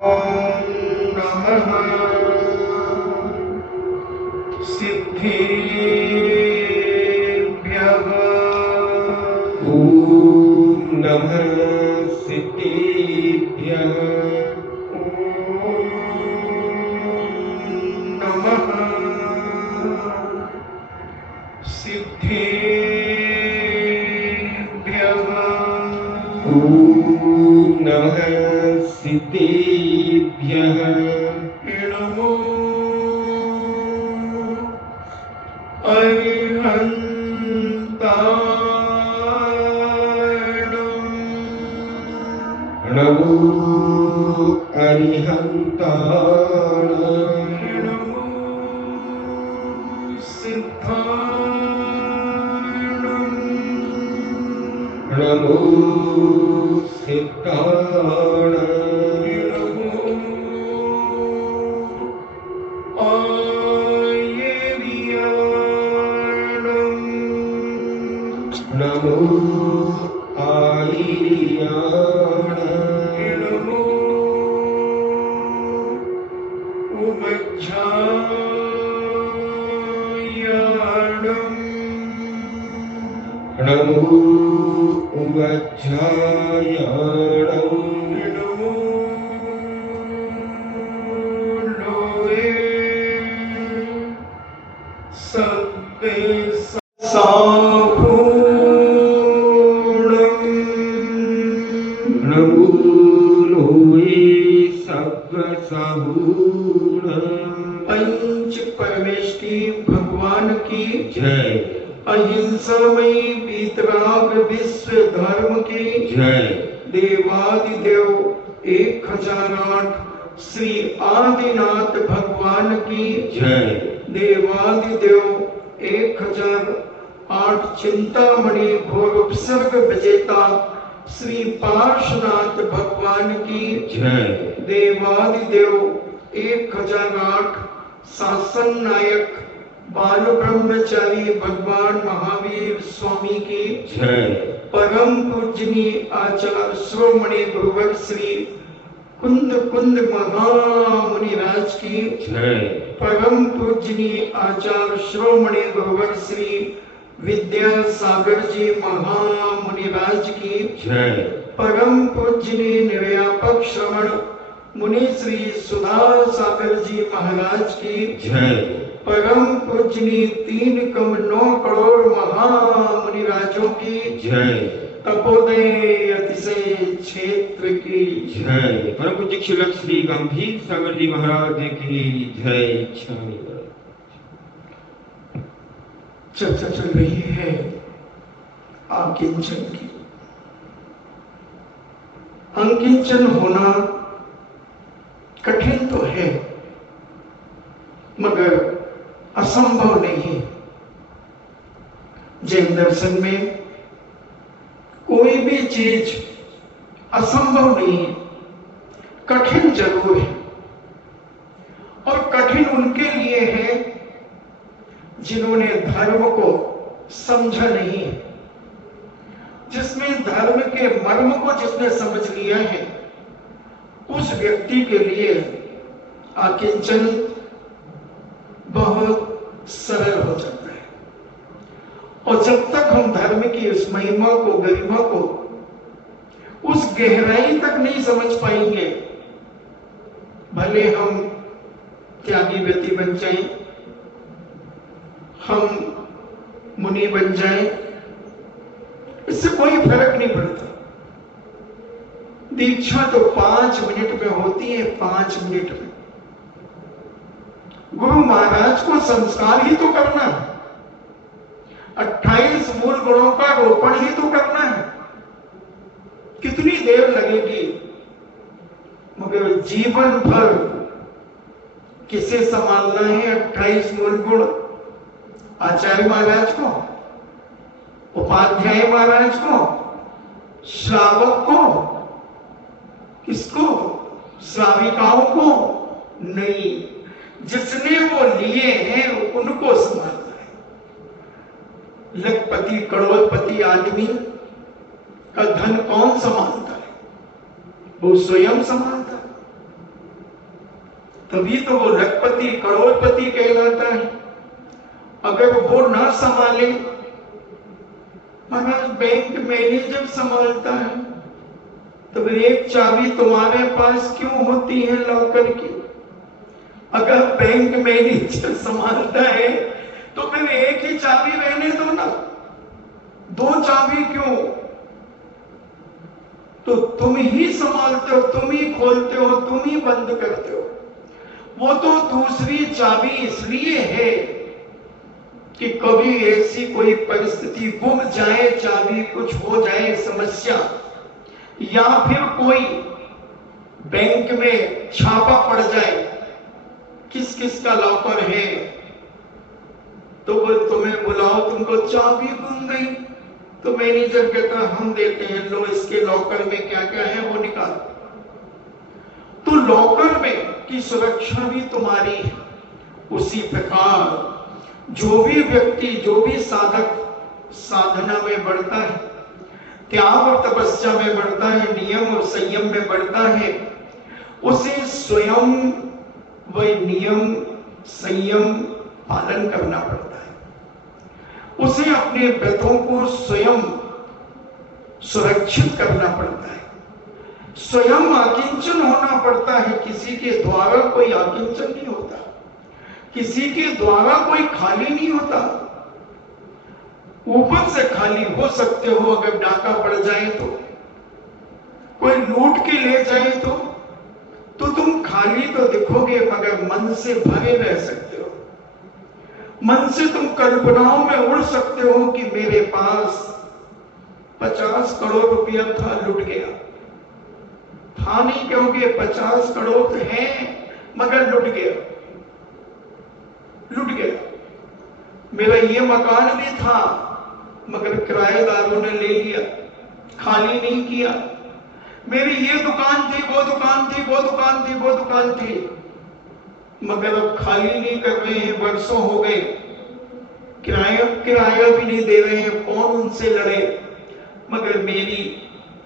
ॐ नमः सिद्धेभ्यः। ॐ नमः सिद्धेभ्यः। ॐ नमः सिद्धेभ्यः। ॐ नमः सिद्धेभ्यः। नमो अरिहन्ताणम्। नमो अरिहन्ताणम्। नमो सिद्धाणम्। नमो सिद्धाणम्। नमो आयर्याणाय। नमो उमज्झायाणम्। नमो उमज्झायाणम्। नमो लोये सत्ते नमो लोये सत्वसाहूणम्। पंच परमेष्टि भगवान की जय। अहिंसामयी वीतराग विश्व धर्म की जय। देवादिदेव 1008 श्री आदिनाथ भगवान की जय। देवादिदेव 1008 चिंतामणि घोर उपसर्ग विजेता श्री पार्श्वनाथ भगवान की जय। देवादिदेव 1008 शासन नायक बाल ब्रह्मचारी भगवान महावीर स्वामी की जय। परम पूजनीय आचार्य श्रोमणि गुरुवर श्री कुंद कुंद महामुनिराज की जय। परम पूजनीय आचार्य श्रोमणि गुरुवर श्री विद्यासागर जी महामुनिराज की जय। परम पूजनीय निर्व्यापक श्रवण मुनि श्री सुधा सागर जी महाराज की जय। परम पूजनीय 3,9 करोड़ महामुनिराजों की जय। तपोदय अतिशय क्षेत्र की जय। परम पूज्य शिलक श्री गंभीर सागर जी महाराज की जय। चर्चा चल रही है आकिंचन की। अंकिंचन होना कठिन तो है मगर असंभव नहीं। जैन दर्शन में कोई भी चीज असंभव नहीं है, कठिन जरूर है। और कठिन उनके लिए है जिन्होंने धर्म को समझा नहीं है। जिसमें धर्म के मर्म को जिसने समझ लिया है उस व्यक्ति के लिए आकिंचन बहुत सरल हो जाता है। और जब तक हम धर्म की उस महिमा को, गरिमा को, उस गहराई तक नहीं समझ पाएंगे, भले हम त्यागी व्यक्ति बन जाएं, हम मुनि बन जाएं, इससे कोई फर्क नहीं पड़ता। दीक्षा तो 5 मिनट में होती है, 5 मिनट में। गुरु महाराज को संस्कार ही तो करना है, 28 मूल गुणों का रोपण ही तो करना है। कितनी देर लगेगी, मगर जीवन भर किसे संभालना है? 28 मूल गुण। आचार्य महाराज को, उपाध्याय महाराज को, श्रावक को, किसको? श्राविकाओं को नहीं। जिसने वो लिए हैं उनको संभालना है। लखपति करोड़पति आदमी का धन कौन संभालता है? वो स्वयं संभालता है। तभी तो वो लखपति करोड़पति कहलाता है। अगर वो ना संभाले, महाराज बैंक मैनेजर संभालता है, तो फिर एक चाबी तुम्हारे पास क्यों होती है लॉकर की? अगर बैंक मैनेजर संभालता है तो फिर एक ही चाबी रहने दो ना, दो चाबी क्यों? तो तुम ही संभालते हो, तुम ही खोलते हो, तुम ही बंद करते हो। वो तो दूसरी चाबी इसलिए है कि कभी ऐसी कोई परिस्थिति गुम जाए, चाबी कुछ हो जाए, समस्या, या फिर कोई बैंक में छापा पड़ जाए किस किस का लॉकर है, तो वो तुम्हें बुलाओ, तुमको चाबी गुम गई, तो मैनेजर कहता हम देते हैं, लो इसके लॉकर में क्या क्या है वो निकाल। तो लॉकर में की सुरक्षा भी तुम्हारी है। उसी प्रकार जो भी व्यक्ति, जो भी साधक साधना में बढ़ता है, त्याग और तपस्या में बढ़ता है, नियम और संयम में बढ़ता है, उसे स्वयं वह नियम संयम पालन करना पड़ता है। उसे अपने व्रतों को स्वयं सुरक्षित करना पड़ता है, स्वयं आकिंचन होना पड़ता है। किसी के द्वारा कोई आकिंचन नहीं होता, किसी के द्वारा कोई खाली नहीं होता। ऊपर से खाली हो सकते हो अगर डाका पड़ जाए तो, कोई लूट के ले जाए तो तुम खाली तो दिखोगे, मगर मन से भरे रह सकते हो। मन से तुम कल्पनाओं में उड़ सकते हो कि मेरे पास 50 करोड़ रुपया था, लुट गया। था नहीं कहोगे, 50 करोड़ तो है मगर लुट गया, लुट गया। मेरा ये मकान भी था मगर किराएदारों ने ले लिया, खाली नहीं किया। मेरी ये दुकान थी, वो दुकान थी, वो दुकान थी, वो दुकान थी, मगर अब खाली नहीं कर रहे हैं, वर्षों हो गए, किराया भी नहीं दे रहे हैं, कौन उनसे लड़े? मगर मेरी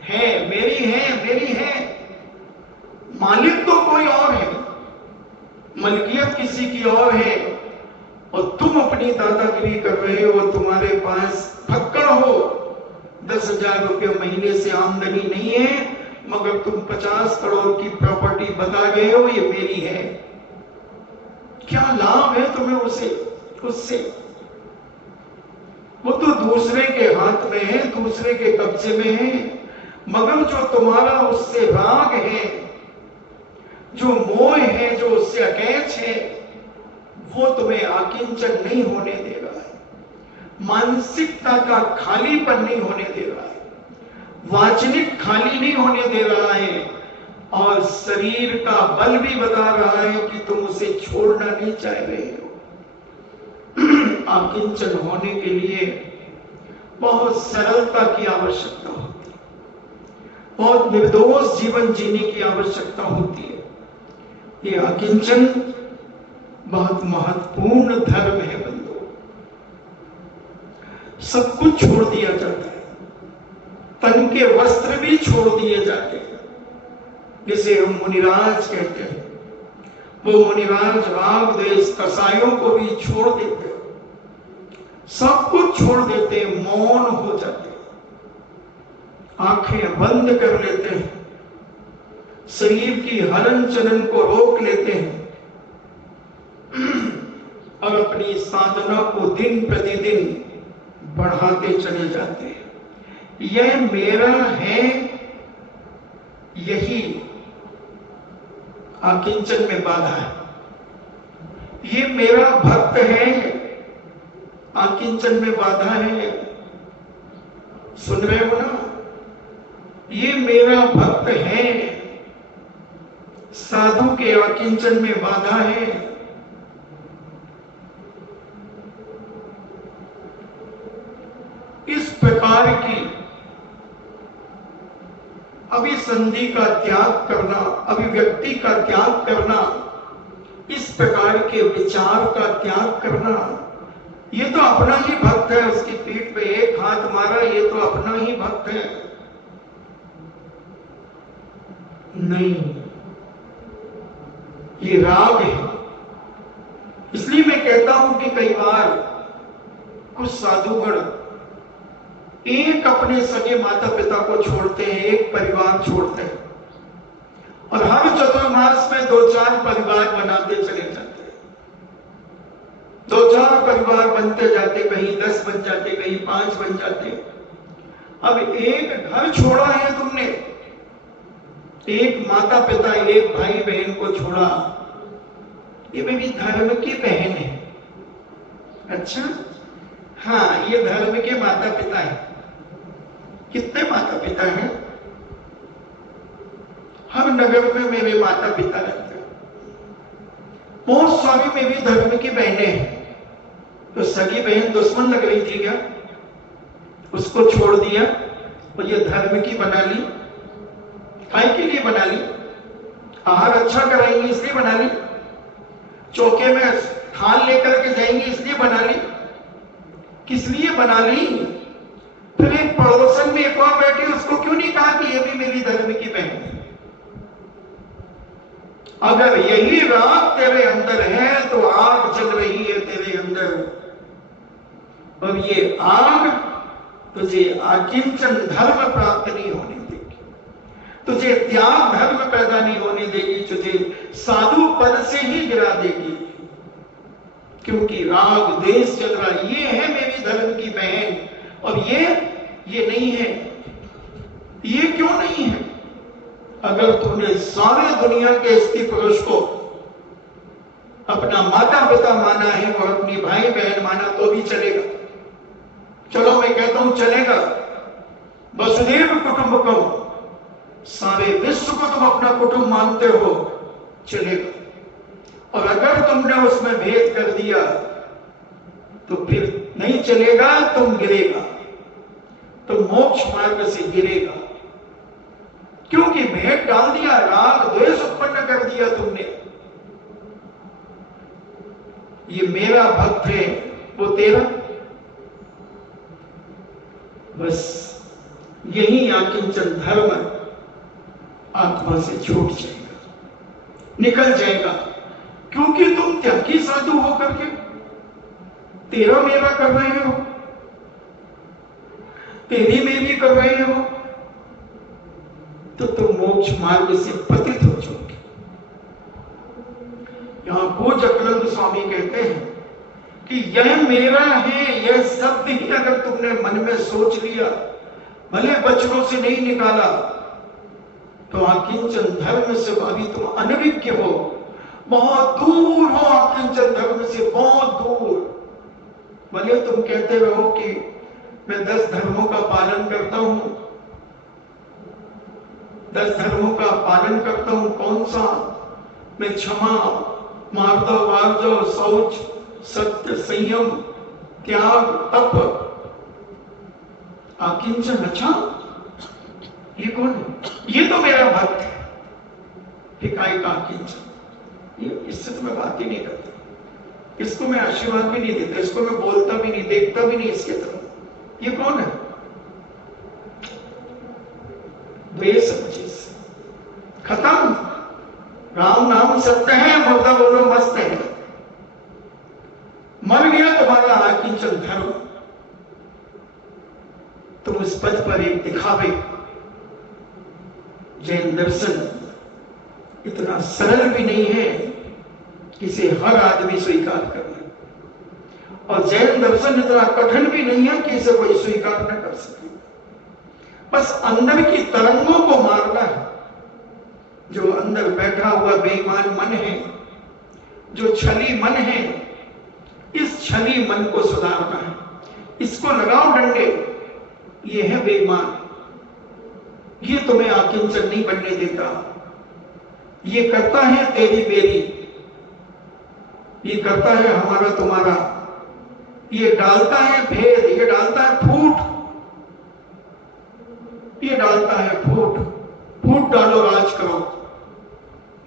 है, मेरी है, मेरी है। मालिक तो कोई और है, मलकियत किसी की और है, और तुम अपनी दादागिरी कर रहे हो। तुम्हारे पास फक्कड़ हो, 10,000 रुपये महीने से आमदनी नहीं है, मगर तुम 50 करोड़ की प्रॉपर्टी बता गए हो ये मेरी है। क्या लाभ है तुम्हें उससे? वो तो दूसरे के हाथ में है, दूसरे के कब्जे में है। मगर जो तुम्हारा उससे राग है, जो मोह है, जो उससे अटैच है, वो तुम्हें आकिंचन नहीं होने दे रहा है, मानसिकता का खालीपन नहीं होने दे रहा है, वाचनिक खाली नहीं होने दे रहा है, और शरीर का बल भी बता रहा है कि तुम उसे छोड़ना नहीं चाह रहे हो। आकिंचन होने के लिए बहुत सरलता की आवश्यकता होती है, बहुत निर्दोष जीवन जीने की आवश्यकता होती है। ये आकिंचन बहुत महत्वपूर्ण धर्म है बंधु। सब कुछ छोड़ दिया जाता है, तन के वस्त्र भी छोड़ दिए जाते हैं, जिसे हम मुनिराज कहते हैं। वो मुनिराज राग द्वेष कसायों को भी छोड़ देते हैं, सब कुछ छोड़ देते हैं, मौन हो जाते हैं, आंखें बंद कर लेते हैं, शरीर की हलन चलन को रोक लेते हैं, और अपनी साधना को दिन प्रतिदिन बढ़ाते चले जाते हैं। यह मेरा है, यही आकिंचन में बाधा है। ये मेरा भक्त है, आकिंचन में बाधा है। सुन रहे हो ना? ये मेरा भक्त है, साधु के आकिंचन में बाधा है। इस प्रकार की अभिसंधि का त्याग करना, अभिव्यक्ति का त्याग करना, इस प्रकार के विचार का त्याग करना, ये तो अपना ही भक्त है। उसकी पीठ पे एक हाथ मारा, ये तो अपना ही भक्त है। नहीं, ये राग है। इसलिए मैं कहता हूं कि कई बार कुछ साधुगण एक अपने सगे माता पिता को छोड़ते हैं, एक परिवार छोड़ते हैं और हर चतुर्मास में 2-4 परिवार बनाते चले जाते हैं। 2-4 परिवार बनते जाते, कहीं 10 बन जाते, कहीं 5 बन जाते। अब एक घर छोड़ा है तुमने, एक माता पिता, एक भाई बहन को छोड़ा, ये मेरी धर्म की बहन है। अच्छा, हाँ, ये धर्म के माता पिता है। कितने माता पिता हैं? हर नगर में मेरे माता पिता रहते हैं, बहुत सारी मेरी धर्म की बहनें हैं। तो सगी बहन दुश्मन लग रही थी क्या? उसको छोड़ दिया और ये धर्म की बना ली। काय के लिए बना ली? आहार अच्छा कराएंगे इसलिए बना ली, चौके में थाल लेकर के जाएंगे इसलिए बना ली। किस लिए बना ली? फिर एक पड़ोसन में एक और बैठी, उसको क्यों नहीं कहा कि ये भी मेरी धर्म की बहन है? अगर यही राग तेरे अंदर है तो आग जल रही है तेरे अंदर, और ये आग तुझे आकिंचन धर्म प्राप्त नहीं होने देगी, तुझे त्याग धर्म पैदा नहीं होने देगी, तुझे साधु पद से ही गिरा देगी। क्योंकि राग देश चल रहा है। ये है मेरी धर्म की बहन और ये नहीं है। ये क्यों नहीं है? अगर तुमने सारे दुनिया के स्त्री पुरुष को अपना माता पिता माना है और अपनी भाई बहन माना तो भी चलेगा। चलो मैं कहता हूं चलेगा। वसुदेव कुटुंबकम, सारे विश्व को तुम अपना कुटुंब मानते हो, चलेगा। और अगर तुमने उसमें भेद कर दिया तो फिर नहीं चलेगा, तुम गिरेगा, तो मोक्ष मार्ग से गिरेगा। क्योंकि भेद डाल दिया, राग द्वेष उत्पन्न कर दिया तुमने। ये मेरा भक्त है, वो तेरा। बस यही आकिंचन धर्म आत्मा से छूट जाएगा, निकल जाएगा। क्योंकि तुम त्यागी साधु होकर के तेरा मेरा कर रहे हो, तेरी मेरी कर रहे हो, तो तुम मोक्ष मार्ग से पतित हो जाओगे। यहां पूज्य अकलंद स्वामी कहते हैं कि यह मेरा है, यह शब्द ही अगर तुमने मन में सोच लिया, भले वचनों से नहीं निकाला, तो आकिंचन धर्म से अभी तुम अनभिज्ञ हो, बहुत दूर हो आकिंचन धर्म से, बहुत दूर। भले तुम कहते रहो कि मैं 10 धर्मों का पालन करता हूं, 10 धर्मों का पालन करता हूं, कौन सा? मैं क्षमा, मार्दव, वार्दव, शौच, सत्य, संयम, त्याग, तप, आकिंचन। अच्छा, ये कौन है? ये तो मेरा भक्त है। हिकाई का आकिंचन, इससे तो मैं बात ही नहीं करता, इसको मैं आशीर्वाद भी नहीं देता, इसको मैं बोलता भी नहीं, देखता भी नहीं इसके तरफ। ये कौन है? द्वेष समझिए, खत्म। राम नाम सत्य है, मुर्दा बोलो मस्त है। मर गया तुम्हारा आकिंचन धर्म। तुम उस पद पर एक दिखावे, जैन दर्शन इतना सरल भी नहीं है कि इसे हर आदमी स्वीकार कर ले, और जैन दर्शन इतना कठिन भी नहीं है कि इसे कोई स्वीकार न कर सके। बस अंदर की तरंगों को मारना है। जो अंदर बैठा हुआ बेईमान मन है, जो छली मन है, इस छली मन को सुधारना है। इसको लगाओ डंडे। ये है बेईमान, ये तुम्हें आकिंचन नहीं बनने देता। ये करता है तेरी मेरी, ये करता है हमारा तुम्हारा, ये डालता है भेद, ये डालता है फूट, ये डालता है फूट। फूट डालो, राज करो।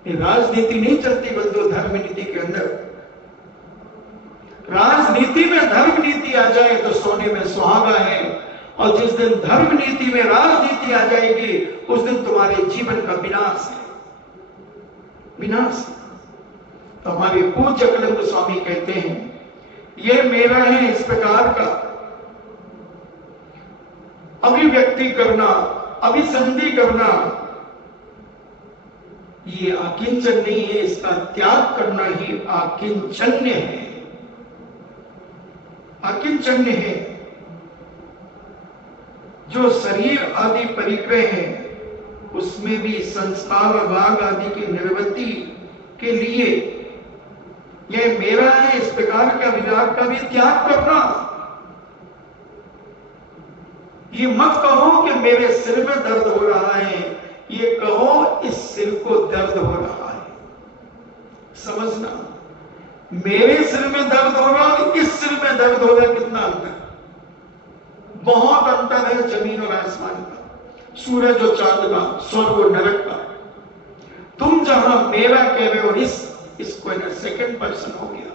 ये राजनीति नहीं चलती बंधु धर्म नीति के अंदर। राजनीति में धर्म नीति आ जाए तो सोने में सुहागा है, और जिस दिन धर्म नीति में राजनीति आ जाएगी उस दिन तुम्हारे जीवन का विनाश है, विनाश। तो हमारे पूज्य कलंग स्वामी कहते हैं ये मेरा है, इस प्रकार का अभिव्यक्ति करना, अभिसंधि करना, ये आकिंचन नहीं है, इसका त्याग करना ही आकिंचन्य है, आकिंचन्य है। जो शरीर आदि परिग्रह है उसमें भी संस्कार और राग आदि की निवृत्ति के लिए यह मेरा है, इस प्रकार का विराग का भी त्याग करना। ये मत कहो कि मेरे सिर में दर्द हो रहा है, ये कहो इस सिर को दर्द हो रहा है। समझना, मेरे सिर में दर्द हो रहा है, इस सिर में दर्द हो रहा है, कितना अंतर, बहुत अंतर है जमीन और आसमान का, सूरज और चांद का, स्वर्ग और नरक का। तुम जहां मेरा कह रहे हो, इसको सेकंड पर्सन हो गया।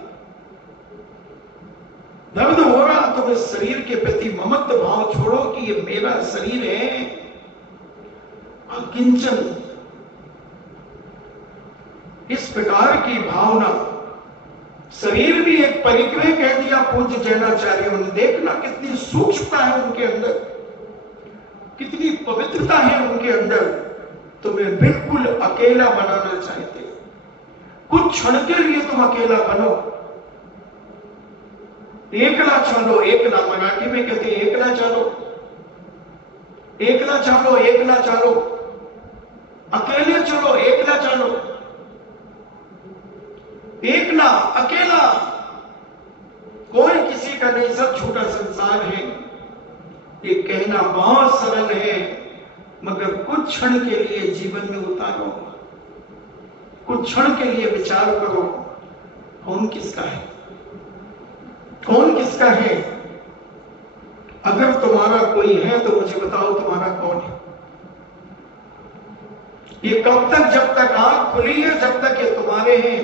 दर्द हो रहा तो इस शरीर के प्रति ममत्व भाव छोड़ो कि ये मेरा शरीर है। अकिंचन, इस प्रकार की भावना, शरीर भी एक परिग्रह कह दिया पूज्य जैनाचार्यों ने। देखना कितनी सूक्ष्मता है उनके अंदर, कितनी पवित्रता है उनके अंदर। तुम्हें बिल्कुल अकेला बनाना चाहते, कुछ क्षण के लिए तुम अकेला बनो, एकला चलो, एकला मराठी में कहते हैं एकला चलो, एकला चलो, एकला चलो, अकेले चलो, एकला चलो, एकला, अकेला, कोई किसी का नहीं, सब छोटा संसार है। ये कहना बहुत सरल है, मगर कुछ क्षण के लिए जीवन में उतारो, कुछ क्षण के लिए विचार करो, कौन किसका है, कौन किसका है। अगर तुम्हारा कोई है तो मुझे बताओ तुम्हारा कौन है। ये कब तक, जब तक आंख खुली है, जब तक ये तुम्हारे हैं।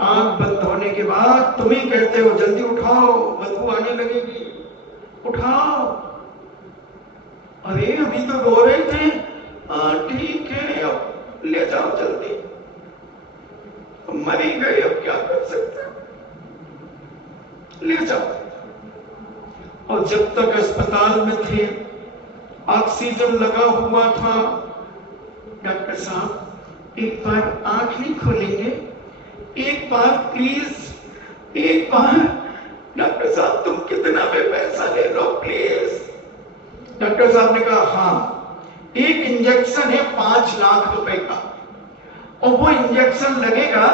आंख बंद होने के बाद तुम ही कहते हो जल्दी उठाओ, बदबू आने लगेगी, उठाओ। अरे अभी तो रो रहे थे, ठीक है, अब ले जाओ जल्दी, मर ही गए, अब क्या कर सकते हो, ले जाओ। और जब तक अस्पताल में थे, ऑक्सीजन लगा हुआ था, डॉक्टर साहब एक बार आंख नहीं खोलेंगे, एक बार प्लीज, एक बार। डॉक्टर साहब तुम कितना में पैसा ले लो प्लीज। डॉक्टर साहब ने कहा हाँ, एक इंजेक्शन है 5 लाख रुपए का, और वो इंजेक्शन लगेगा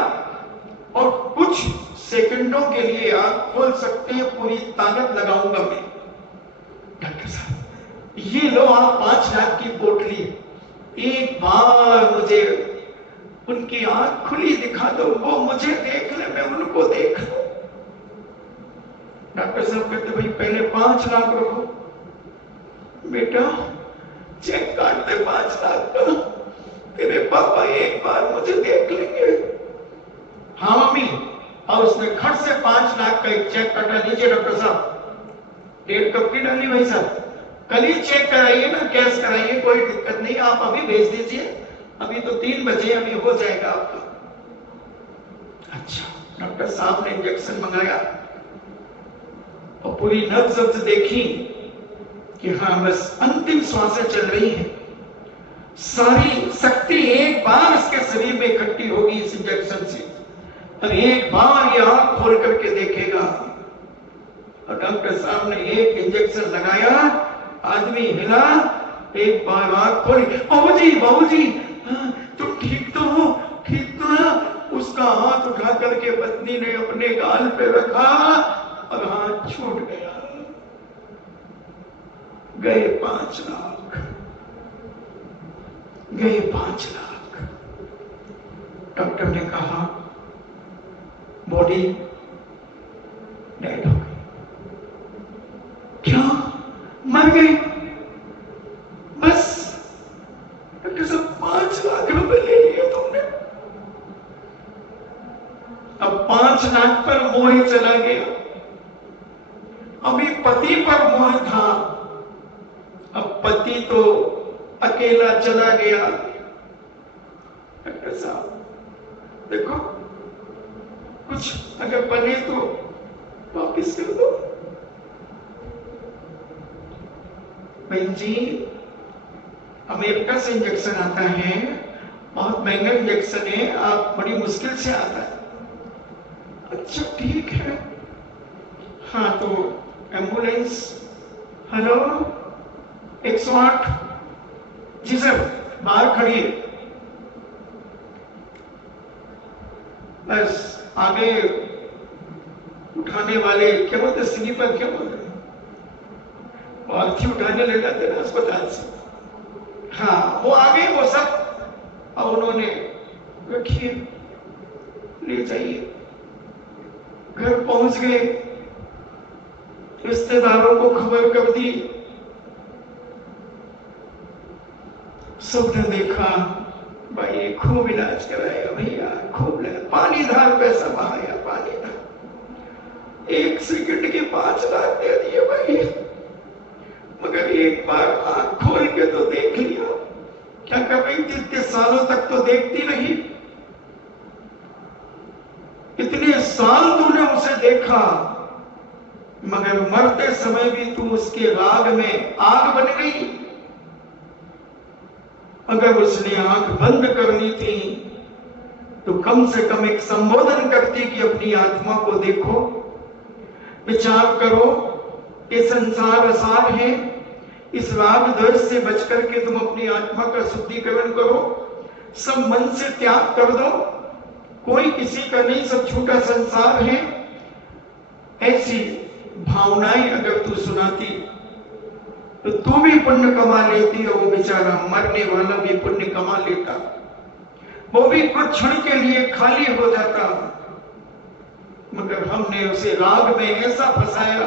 और कुछ सेकंडों के लिए आप खोल सकते हैं, पूरी ताकत लगाऊंगा मैं। डॉक्टर साहब ये लो आप 5 लाख की पोटली, एक बार मुझे उनकी आंख खुली दिखा दो, वो मुझे देख ले, मैं उनको देख लूं। डॉक्टर साहब कहते भाई पहले 5 लाख रखो, बेटा चेक काट दे 5 लाख का, तेरे पापा एक बार मुझे देख लेंगे। हाँ मम्मी। और उसने खट से 5 लाख का एक चेक काटा। लीजिए डॉक्टर साहब, डेट कब की डाली भाई साहब, कल ही चेक कराइए ना, कैश कराइए, कोई दिक्कत नहीं, आप अभी भेज दीजिए, अभी तो 3 बजे, अभी हो जाएगा आपका। अच्छा, डॉक्टर साहब ने इंजेक्शन मंगाया और पूरी नब्ज देखी कि हाँ बस अंतिम श्वासें चल रही हैं, सारी शक्ति एक बार इसके शरीर में इकट्ठी होगी इस इंजेक्शन से, और एक बार ये आंख खोल करके देखेगा। और डॉक्टर साहब ने एक इंजेक्शन लगाया, आदमी हिला, एक बार आंख खोली, बाबूजी तुम ठीक तो हो, ठीक तो है। उसका हाथ उठा करके पत्नी ने अपने गाल पे रखा और हाथ छूट गया। गए 5 लाख, गए 5 लाख। डॉक्टर ने कहा बॉडी डेड हो गई। क्या मर गई? बस डॉक्टर साहब 5 लाख रुपए ले लिए तुमने। अब 5 लाख पर मोह ही चला गया। अभी पति पर मोह था, अब पति तो अकेला चला गया। डॉक्टर साहब देखो कुछ अगर बने तो वापिस कर दो। बहन जी, अमेरिका से इंजेक्शन आता है, बहुत महंगा इंजेक्शन है, आप बड़ी मुश्किल से आता है। अच्छा ठीक है, हाँ तो एम्बुलेंस, हेलो 108, जी सर बाहर खड़ी है। बस आगे उठाने वाले क्या बोलते, स्लीपर क्या बोलते, पालथी उठाने ले जाते ना अस्पताल से, हाँ वो आ गए वो सब। अब उन्होंने रखिए, ले जाइए। घर पहुंच गए, रिश्तेदारों को खबर कर दी, सबने देखा, भाई खूब इलाज कराया भैया, खूब लगा, पानी धार पैसा बहाया, पानी धार, 1 सेकंड के 5 लाख दे दिए भाई। मगर एक बार आंख खोल के तो देख लिया, क्या कर रही थी इतने सालों तक तो देखती नहीं, इतने साल तूने उसे देखा, मगर मरते समय भी तू उसके राग में आग बन गई। अगर उसने आंख बंद करनी थी तो कम से कम एक संबोधन करती कि अपनी आत्मा को देखो, विचार करो, ये संसार असार है, इस राग द्वेष से बच करके तुम अपनी आत्मा का शुद्धिकरण करो, सब मन से त्याग कर दो, कोई किसी का नहीं, सब झूठा संसार है। ऐसी भावनाएं अगर तू सुनाती तो तू भी पुण्य कमा लेती और वो बेचारा मरने वाला भी पुण्य कमा लेता, वो भी कुछ क्षण के लिए खाली हो जाता। मगर हमने उसे राग में ऐसा फंसाया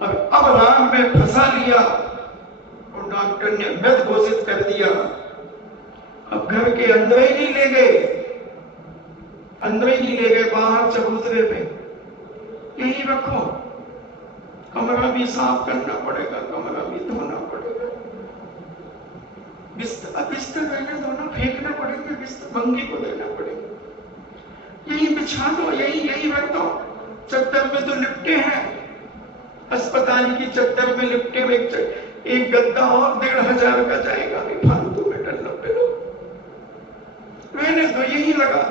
और अब राग में फंसा लिया और डॉक्टर ने मृत घोषित कर दिया। अब घर के अंदर ही नहीं ले गए, अंदर ही नहीं ले गए, बाहर चबूतरे पे यही रखो, कमरा भी साफ करना पड़ेगा, कमरा भी धोना पड़ेगा, बिस्तर रहने दो ना, फेंकना पड़ेगा, बिस्तर मंगी को देना पड़ेगा, यही बिछा दो, यही रख दो। चद्दर में तो लिपटे हैं, अस्पताल की चद्दर में लिपटे हुए एक गद्दा और 1500 का जाएगा, अभी फालतू में डल्ला पे लो, रहने दो, यही लगा,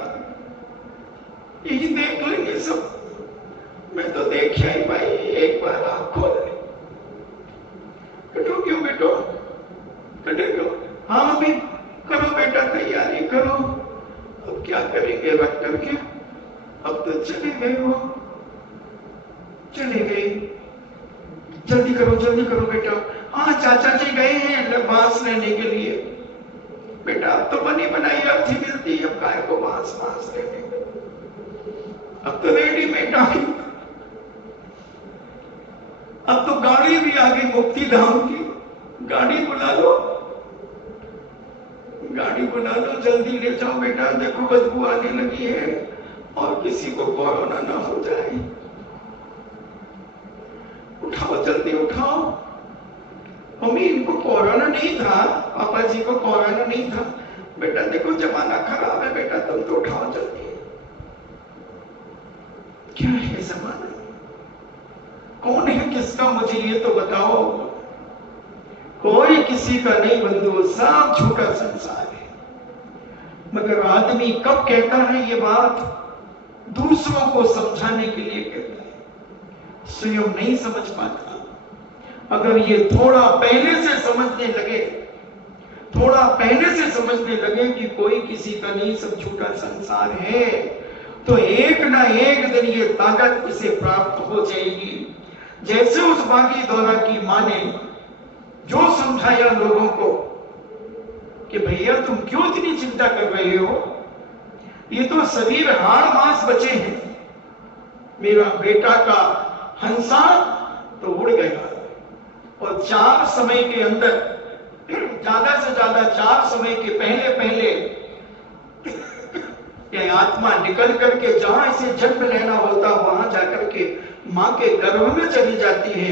यही देख लेंगे सब। मैं तो देखा ही भाई, एक बार आंख खोल ले, कटो क्यों बेटो, कटे क्यों, हाँ अभी करो बेटा, तैयारी करो, अब क्या करेंगे डॉक्टर के, अब तो चले गए वो, चले गए, जल्दी करो बेटा, हाँ चाचा जी गए हैं बांस लेने के लिए, बेटा अब तो बनी बनाई अर्थी मिलती है, अब काय को बांस लेने, अब तो रेडीमेड आ गई, अब तो गाड़ी भी आ गई मुक्ति धाम की, गाड़ी बुला लो, जल्दी ले जाओ बेटा, देखो बदबू आने लगी है और किसी को कोरोना ना हो जाए, उठाओ जल्दी उठाओ। मम्मी इनको कोरोना नहीं था, पापा जी को कोरोना नहीं था, बेटा देखो जमाना खराब है बेटा, तुम तो उठाओ जल्दी। क्या है जमाना, कौन है किसका, मुझे ये तो बताओ। कोई किसी का नहीं बंधु, सब झूठा संसार है। मगर आदमी कब कहता है ये बात, दूसरों को समझाने के लिए कहता है, स्वयं नहीं समझ पाता। अगर ये थोड़ा पहले से समझने लगे कि कोई किसी का नहीं, सब झूठा संसार है, तो एक ना एक दिन ये ताकत इसे प्राप्त हो जाएगी। जैसे उस बागी दौरा की मां ने जो समझाया लोगों को कि भैया तुम क्यों इतनी चिंता कर रहे हो, ये तो शरीर हाड़ मांस बचे हैं, मेरा बेटा का हंसा तो उड़ गया और 4 समय के अंदर, ज्यादा से ज्यादा 4 समय के पहले ये आत्मा निकल करके जहां इसे जन्म लेना होता वहां जाकर के मां के गर्भ में चली जाती है।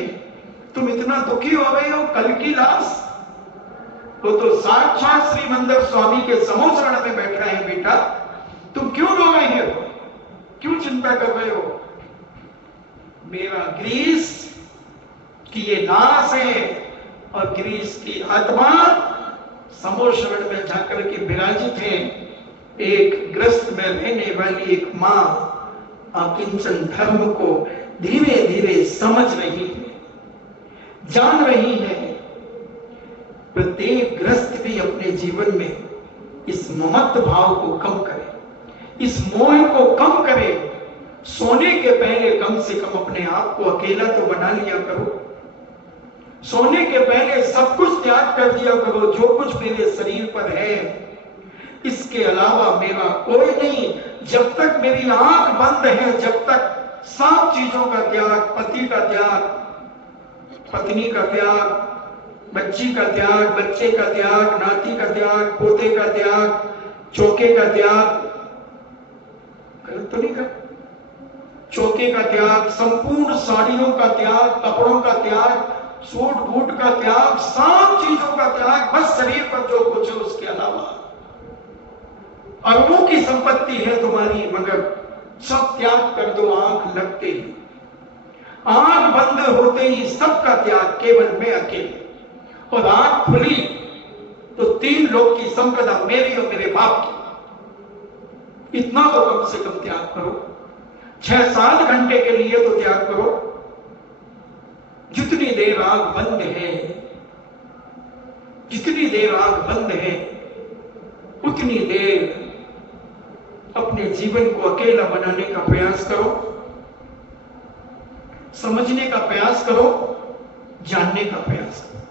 तुम इतना दुखी हो गए हो, कल की लाश वो तो साक्षात श्री मंदिर स्वामी के समोचरण में बैठा है बेटा, तुम क्यों रो रहे हो, क्यों चिंता कर रहे हो? मेरा ग्रीस की ये नाश है और ग्रीस की आत्मा समोशरण में जाकर के विराजित है। एक ग्रस्त में रहने वाली एक मां अकिंचन धर्म को धीरे धीरे समझ रही है, जान रही है। प्रत्येक ग्रस्त भी अपने जीवन में इस ममत्व भाव को कम करे, इस मोह को कम करे। सोने के पहले कम से कम अपने आप को अकेला तो बना लिया करो। सोने के पहले सब कुछ त्याग कर दिया करो, जो कुछ मेरे शरीर पर है इसके अलावा मेरा कोई नहीं। जब तक मेरी आंख बंद है, जब तक सब चीजों का त्याग, पति का त्याग, पत्नी का त्याग, बच्ची का त्याग, बच्चे का त्याग, नाती का त्याग, पोते का त्याग, चौके का त्याग, गलत तो नहीं कर, चौके का त्याग, संपूर्ण साड़ियों का त्याग, कपड़ों का त्याग, सूट बूट का त्याग, सब चीजों का त्याग, बस शरीर पर जो कुछ है उसके अलावा। अरबों की संपत्ति है तुम्हारी, मगर सब त्याग कर दो आंख लगते ही। आंख बंद होते ही सबका त्याग, केवल मैं अकेले। और आंख खुली तो 3 लोग की संपदा मेरी और मेरे बाप की। इतना तो कम से कम त्याग करो। 6-7 घंटे के लिए तो त्याग करो। जितनी देर आंख बंद है, जितनी देर आंख बंद है, उतनी देर अपने जीवन को अकेला बनाने का प्रयास करो, समझने का प्रयास करो, जानने का प्रयास करो,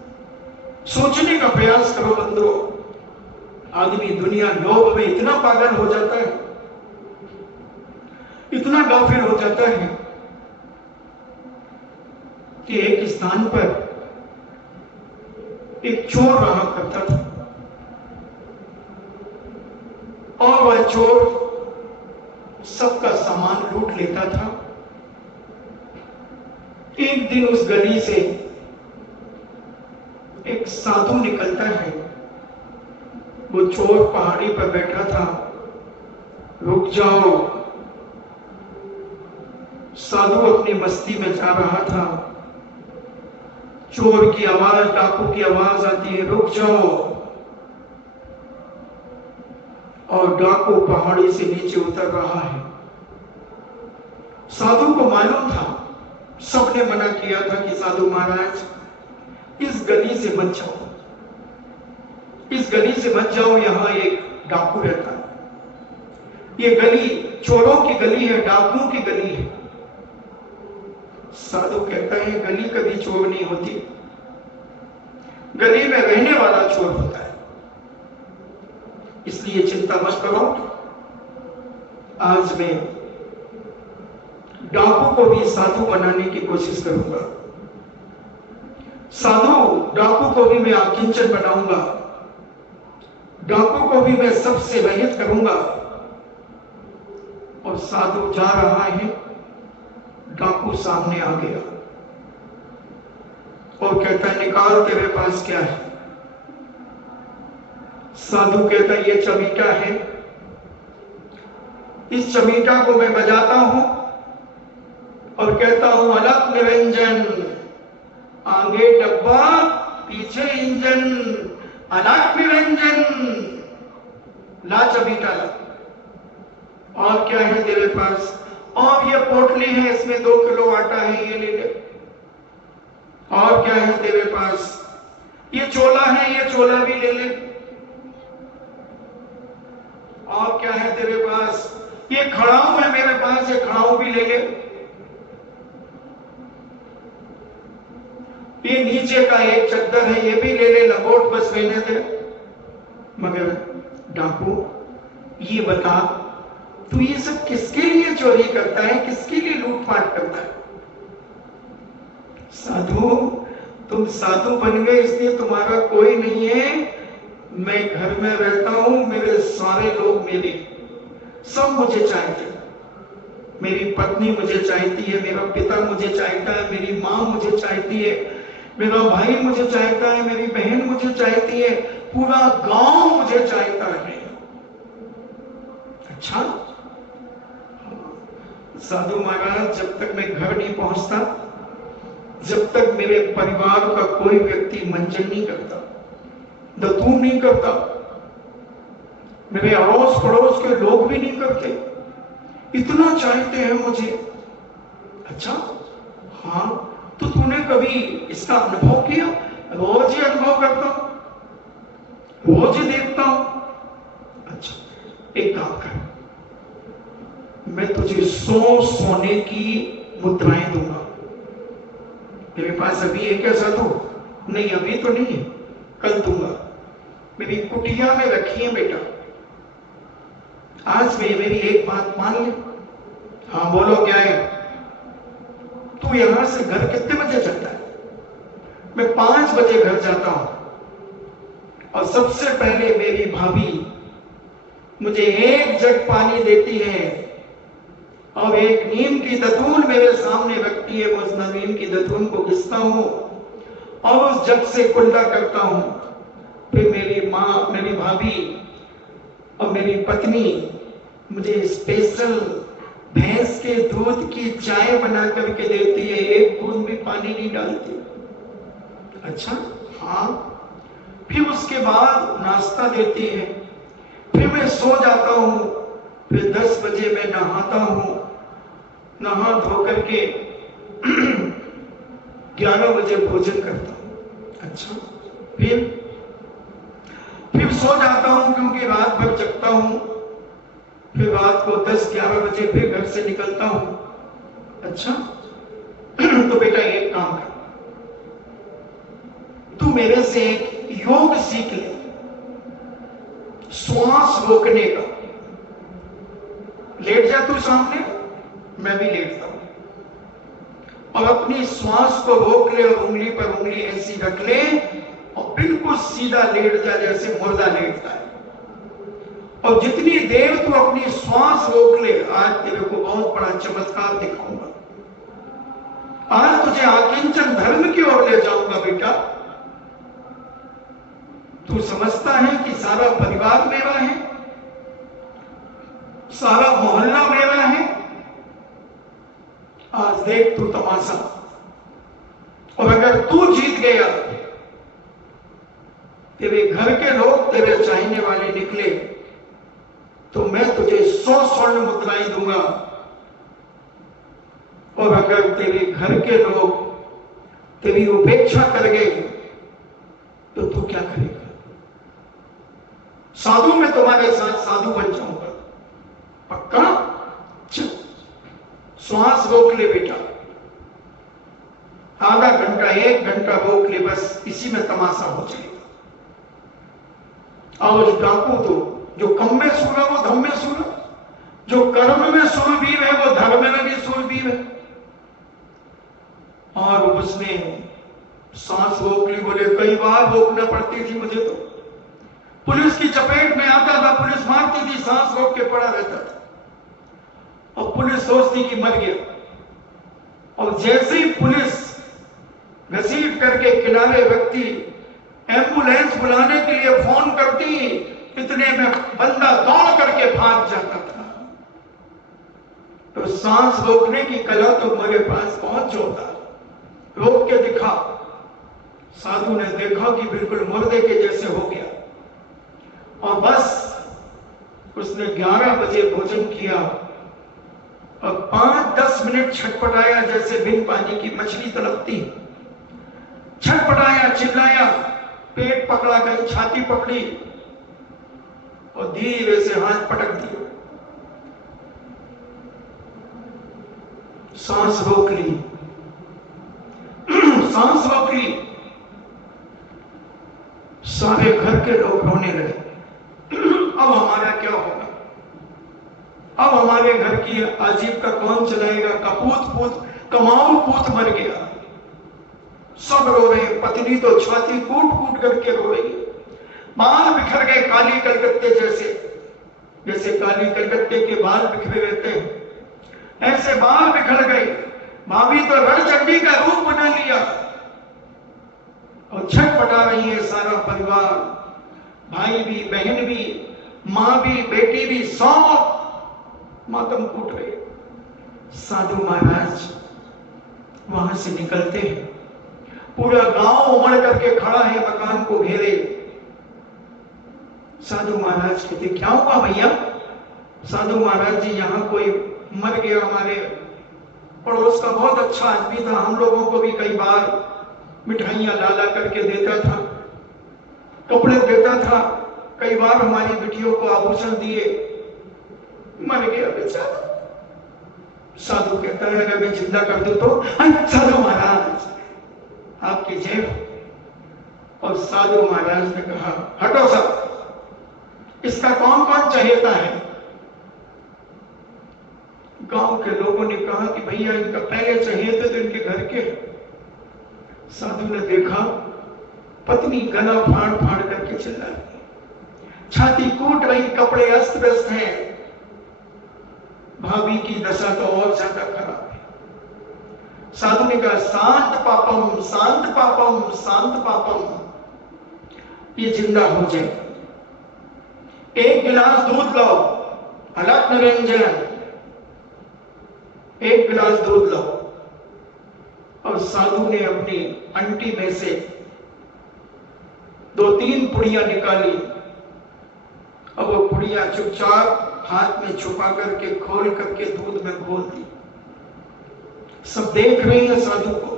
सोचने का प्रयास करो। बंधुओं, आदमी दुनिया लोभ में इतना पागल हो जाता है, इतना गाफिल हो जाता है कि एक स्थान पर एक चोर रहा करता था और वह चोर सबका सामान लूट लेता था। एक दिन उस गली से एक साधु निकलता है। वो चोर पहाड़ी पर बैठा था। रुक जाओ, साधु अपनी मस्ती में जा रहा था। चोर की आवाज, डाकू की आवाज आती है, रुक जाओ। और डाकू पहाड़ी से नीचे उतर रहा है। साधु को मालूम था, सबने मना किया था कि साधु महाराज इस गली से मत जाओ, इस गली से मत जाओ, यहां एक डाकू रहता है। ये गली चोरों की गली है, डाकुओं की गली है। साधु कहता है गली कभी चोर नहीं होती, गली में रहने वाला चोर होता है, इसलिए चिंता मत करो। आज मैं डाकू को भी साधु बनाने की कोशिश करूंगा। साधु डाकू को भी मैं आकिंचन बनाऊंगा, डाकू को भी मैं सबसे रहित करूंगा। और साधु जा रहा है, डाकू सामने आ गया और कहता है निकाल, तेरे पास क्या है? साधु कहता है ये चमीटा है, इस चमीटा को मैं बजाता हूं और कहता हूं अलग निरंजन, आगे डब्बा पीछे इंजन, अलग निरंजन, ला चमीटा ला। और क्या है तेरे पास? और ये पोटली है, इसमें 2 किलो आटा है, ये ले ले। और क्या है तेरे पास? ये चोला है, ये चोला भी ले ले। और क्या है तेरे पास? ये खड़ाऊ है मेरे पास, ये खड़ाऊ भी ले ले। ये नीचे का एक चद्दर है, ये भी ले ले, लंगोट बस रहने दे। मगर डाकू ये बता, तू ये सब किसके लिए चोरी करता है, किसके लिए लूटपाट करता है? साधु, तुम साधु बन गए इसलिए तुम्हारा कोई नहीं है। मैं घर में रहता हूं, मेरे सारे लोग मेरे, सब मुझे चाहते हैं। मेरी पत्नी मुझे चाहती है, मेरा पिता मुझे चाहता है, मेरी माँ मुझे चाहती है, मेरा भाई मुझे चाहता है, मेरी बहन मुझे चाहती है, पूरा गांव मुझे चाहता है। अच्छा, साधु महाराज, जब तक मैं घर नहीं पहुंचता, जब तक मेरे परिवार का कोई व्यक्ति मंजन नहीं करता, दतून नहीं करता, मेरे अड़ोस पड़ोस के लोग भी नहीं करते, इतना चाहते हैं मुझे। अच्छा, हाँ, तो तूने कभी इसका अनुभव किया? रोज ही अनुभव करता हूं, रोज ही देखता हूं। अच्छा, एक काम कर, मैं तुझे 100 सोने की मुद्राएं दूंगा। तेरे पास अभी है क्या साधु? नहीं, अभी तो नहीं है, कल दूंगा। मेरी कुटिया में रखी है बेटा, आज में मेरी एक बात मान ले। हाँ बोलो, क्या है? तू यहां से घर कितने बजे चलता है? मैं 5 बजे घर जाता हूं, और सबसे पहले मेरी भाभी मुझे 1 जग पानी देती है, और एक नीम की दतून मेरे सामने रखती है। उस नीम की दतून को घिसता हूं और उस जग से कुल्ला करता हूं। फिर मेरी माँ, मेरी भाभी और मेरी पत्नी मुझे स्पेशल भैंस के दूध की चाय बना करके देती है, एक बूंद भी पानी नहीं डालती। अच्छा, हाँ। फिर उसके बाद नाश्ता देती है, फिर मैं सो जाता हूं। फिर 10 बजे मैं नहाता हूं, नहा धो करके 11 बजे भोजन करता हूं। अच्छा, फिर सो जाता हूं, क्योंकि रात भर जगता हूं। फिर रात को 10-11 बजे फिर घर से निकलता हूं। अच्छा, तो बेटा एक काम कर, तू मेरे से एक योग सीख ले, श्वास रोकने का। लेट जा तू सामने, मैं भी लेटता हूं, और अपनी श्वास को रोक ले और उंगली पर उंगली ऐसी रख ले और बिल्कुल सीधा लेट जा, जैसे मुर्दा लेटता है। और जितनी देर तू अपनी श्वास रोक ले, आज तेरे को बहुत बड़ा चमत्कार दिखाऊंगा। आज तुझे आकिंचन धर्म की ओर ले जाऊंगा बेटा। तू समझता है कि सारा परिवार मेरा है, सारा मोहल्ला मेरा है। आज देख तू तमाशा, और अगर तू जीत गया, तेरे घर के लोग तेरे चाहने वाले निकले, तो मैं तुझे 100 स्वर्ण मुद्राएं दूंगा। और अगर तेरे घर के लोग तेरी उपेक्षा कर गए, तो तू क्या करेगा? साधु मैं तुम्हारे साथ साधु बन जाऊंगा, पक्का? चल, श्वास रोक ले बेटा, आधा घंटा 1 घंटा रोक ले, बस इसी में तमाशा हो जाएगा। और डाकू तो जो कम में सूरा वो धम में सूरा, जो कर्म में सूरवीर है वो धर्म में भी सूरवीर है। और उसने सांस रोक ली। बोले कई बार रोकना पड़ती थी मुझे, तो पुलिस की चपेट में आता था, पुलिस मारती थी, सांस रोक के पड़ा रहता था, और पुलिस सोचती कि मर गया। और जैसे ही पुलिस घसीट करके किनारे रखती, एम्बुलेंस बुलाने के लिए फोन करती, इतने में बंदा दौड़ करके भाग जाता था। तो सांस रोकने की कला तो मेरे पास बहुत जोरदार, रोक के दिखा। साधु ने देखा कि बिल्कुल मुर्दे के जैसे हो गया, और बस उसने 11 बजे भोजन किया, और 5-10 मिनट छटपटाया, जैसे बिन पानी की मछली तड़पती। छटपटाया, चिल्लाया, पेट पकड़ा, कहीं छाती पकड़ी, और धीरे से हाथ पटक दिया, सांस रोक ली, सांस रोक ली। सारे घर के लोग रोने लगे। अब हमारा क्या होगा? अब हमारे घर की अजीब का कौन चलाएगा? कमाऊ पूत मर गया। सब रो रहे, पत्नी तो छाती कूट कूट करके रो रही, बाल बिखर गए काली कलकत्ते जैसे, जैसे काली कलकत्ते के बाल बिखरे रहते हैं, ऐसे बाल बिखर गए। भाभी तो रणचंडी का रूप बना लिया, और छटपटा रही है सारा परिवार, भाई भी, बहन भी, मां भी, बेटी भी, सब मातम कूट रहे। साधु महाराज वहां से निकलते हैं, पूरा गांव उमड़ करके खड़ा है, मकान को घेरे। साधु महाराज कहते क्या हुआ भैया? साधु महाराज जी यहाँ कोई मर गया, हमारे पड़ोस का बहुत अच्छा आदमी था, हम लोगों को भी कई बार मिठाइयां ला ला करके देता था, कपड़े देता था, कई बार हमारी बेटियों को आभूषण दिए, मर गया बेचारा। साधु कहता है अगर मैं जिंदा कर दूं तो? साधु महाराज आपकी जेब। और साधु महाराज ने कहा हटो सब, इसका कौन कौन चहेता है? गांव के लोगों ने कहा कि भैया इनका पहले चहेते तो इनके घर के। साधु ने देखा पत्नी गला फाड़ फाड़ करके चिल्ला रही, छाती कूट रही, कपड़े अस्त व्यस्त हैं, भाभी की दशा तो और ज्यादा खराब है। साधु ने कहा शांत पापम शांत पापम शांत पापम, ये जिंदा हो जाए। एक गिलास दूध लो, अलग निरंजन, एक गिलास दूध लो। और साधु ने अपनी अंटी में से 2-3 पुड़ियां निकाली। अब वो पुड़ियां चुपचाप हाथ में छुपा करके खोल करके दूध में घोल दी। सब देख रहे हैं साधु को,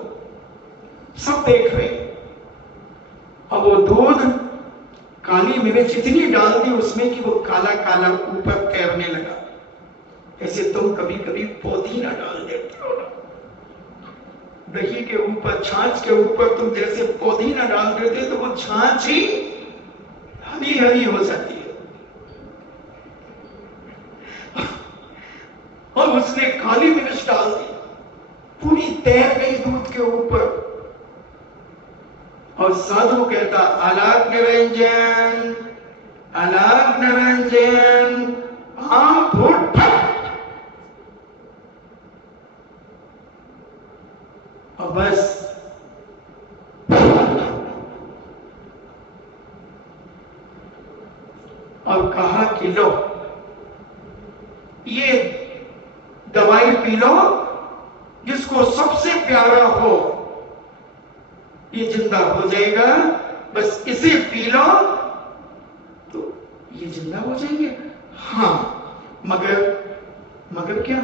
सब देख रहे हैं। अब वो दूध काली मिर्च इतनी डाल दी उसमें कि वो काला काला ऊपर तैरने लगा। ऐसे तुम कभी कभी पुदीना डाल देते हो ना, दही के ऊपर, छाछ के ऊपर तुम जैसे पुदीना डाल देते तो वो छाछ ही हरी हरी हो जाती है। और उसने काली मिर्च डाल दी, पूरी तैर गई दूध के ऊपर। और साधु कहता अलग निरंजन, अलग निरंजन, आम फूट फट। और बस और कहा कि लो ये दवाई पी लो, जिसको सबसे प्यारा हो ये जिंदा हो जाएगा, बस इसे पी लो तो ये जिंदा हो जाएंगे। हाँ मगर क्या,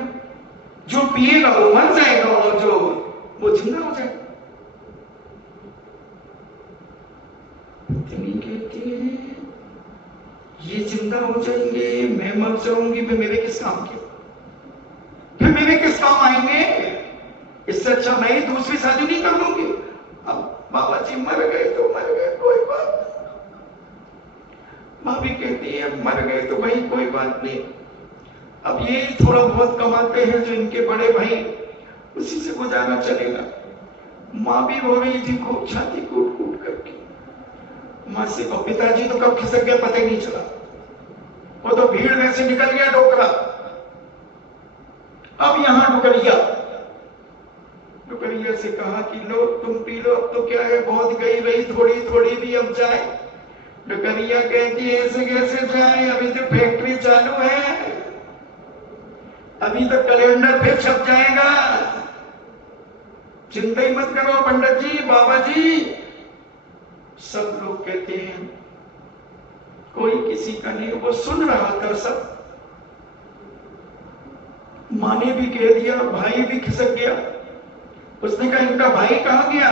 जो पिएगा वो मर जाएगा और जो वो जिंदा हो जाएगा। पत्नी कहती है ये जिंदा हो जाएंगे, मैं मर जाऊंगी, फिर मेरे किस काम के, फिर मेरे किस काम आएंगे? इससे अच्छा मैं ही दूसरी शादी नहीं कर लूंगी। अब बाबा जी मर गए तो मर गए, कोई बात नहीं। भाभी कहती है मर गए तो भाई कोई बात नहीं, अब ये थोड़ा बहुत कमाते हैं जो इनके बड़े भाई, उसी से गुजारा चलेगा। माँ भी रो रही थी खूब, छाती कूट कूट करके। माँ से कहो पिताजी तो कब खिसक गया पता ही नहीं चला, वो तो भीड़ में से निकल गया डोकरा। अब यहां डुकरिया से कहा कि लो तुम पी लो, अब तो क्या है, बहुत गई रही, थोड़ी थोड़ी भी अब जाए। डुकरिया कहती है ऐसे कैसे जाए, अभी तो फैक्ट्री चालू है, अभी तो कैलेंडर फिर छप जाएगा, चिंता ही मत करो पंडित जी, बाबा जी। सब लोग कहते हैं, कोई किसी का नहीं, वो सुन रहा था सब। माँ ने भी कह दिया, भाई भी खिसक गया। उसने कहा इनका भाई कहां गया,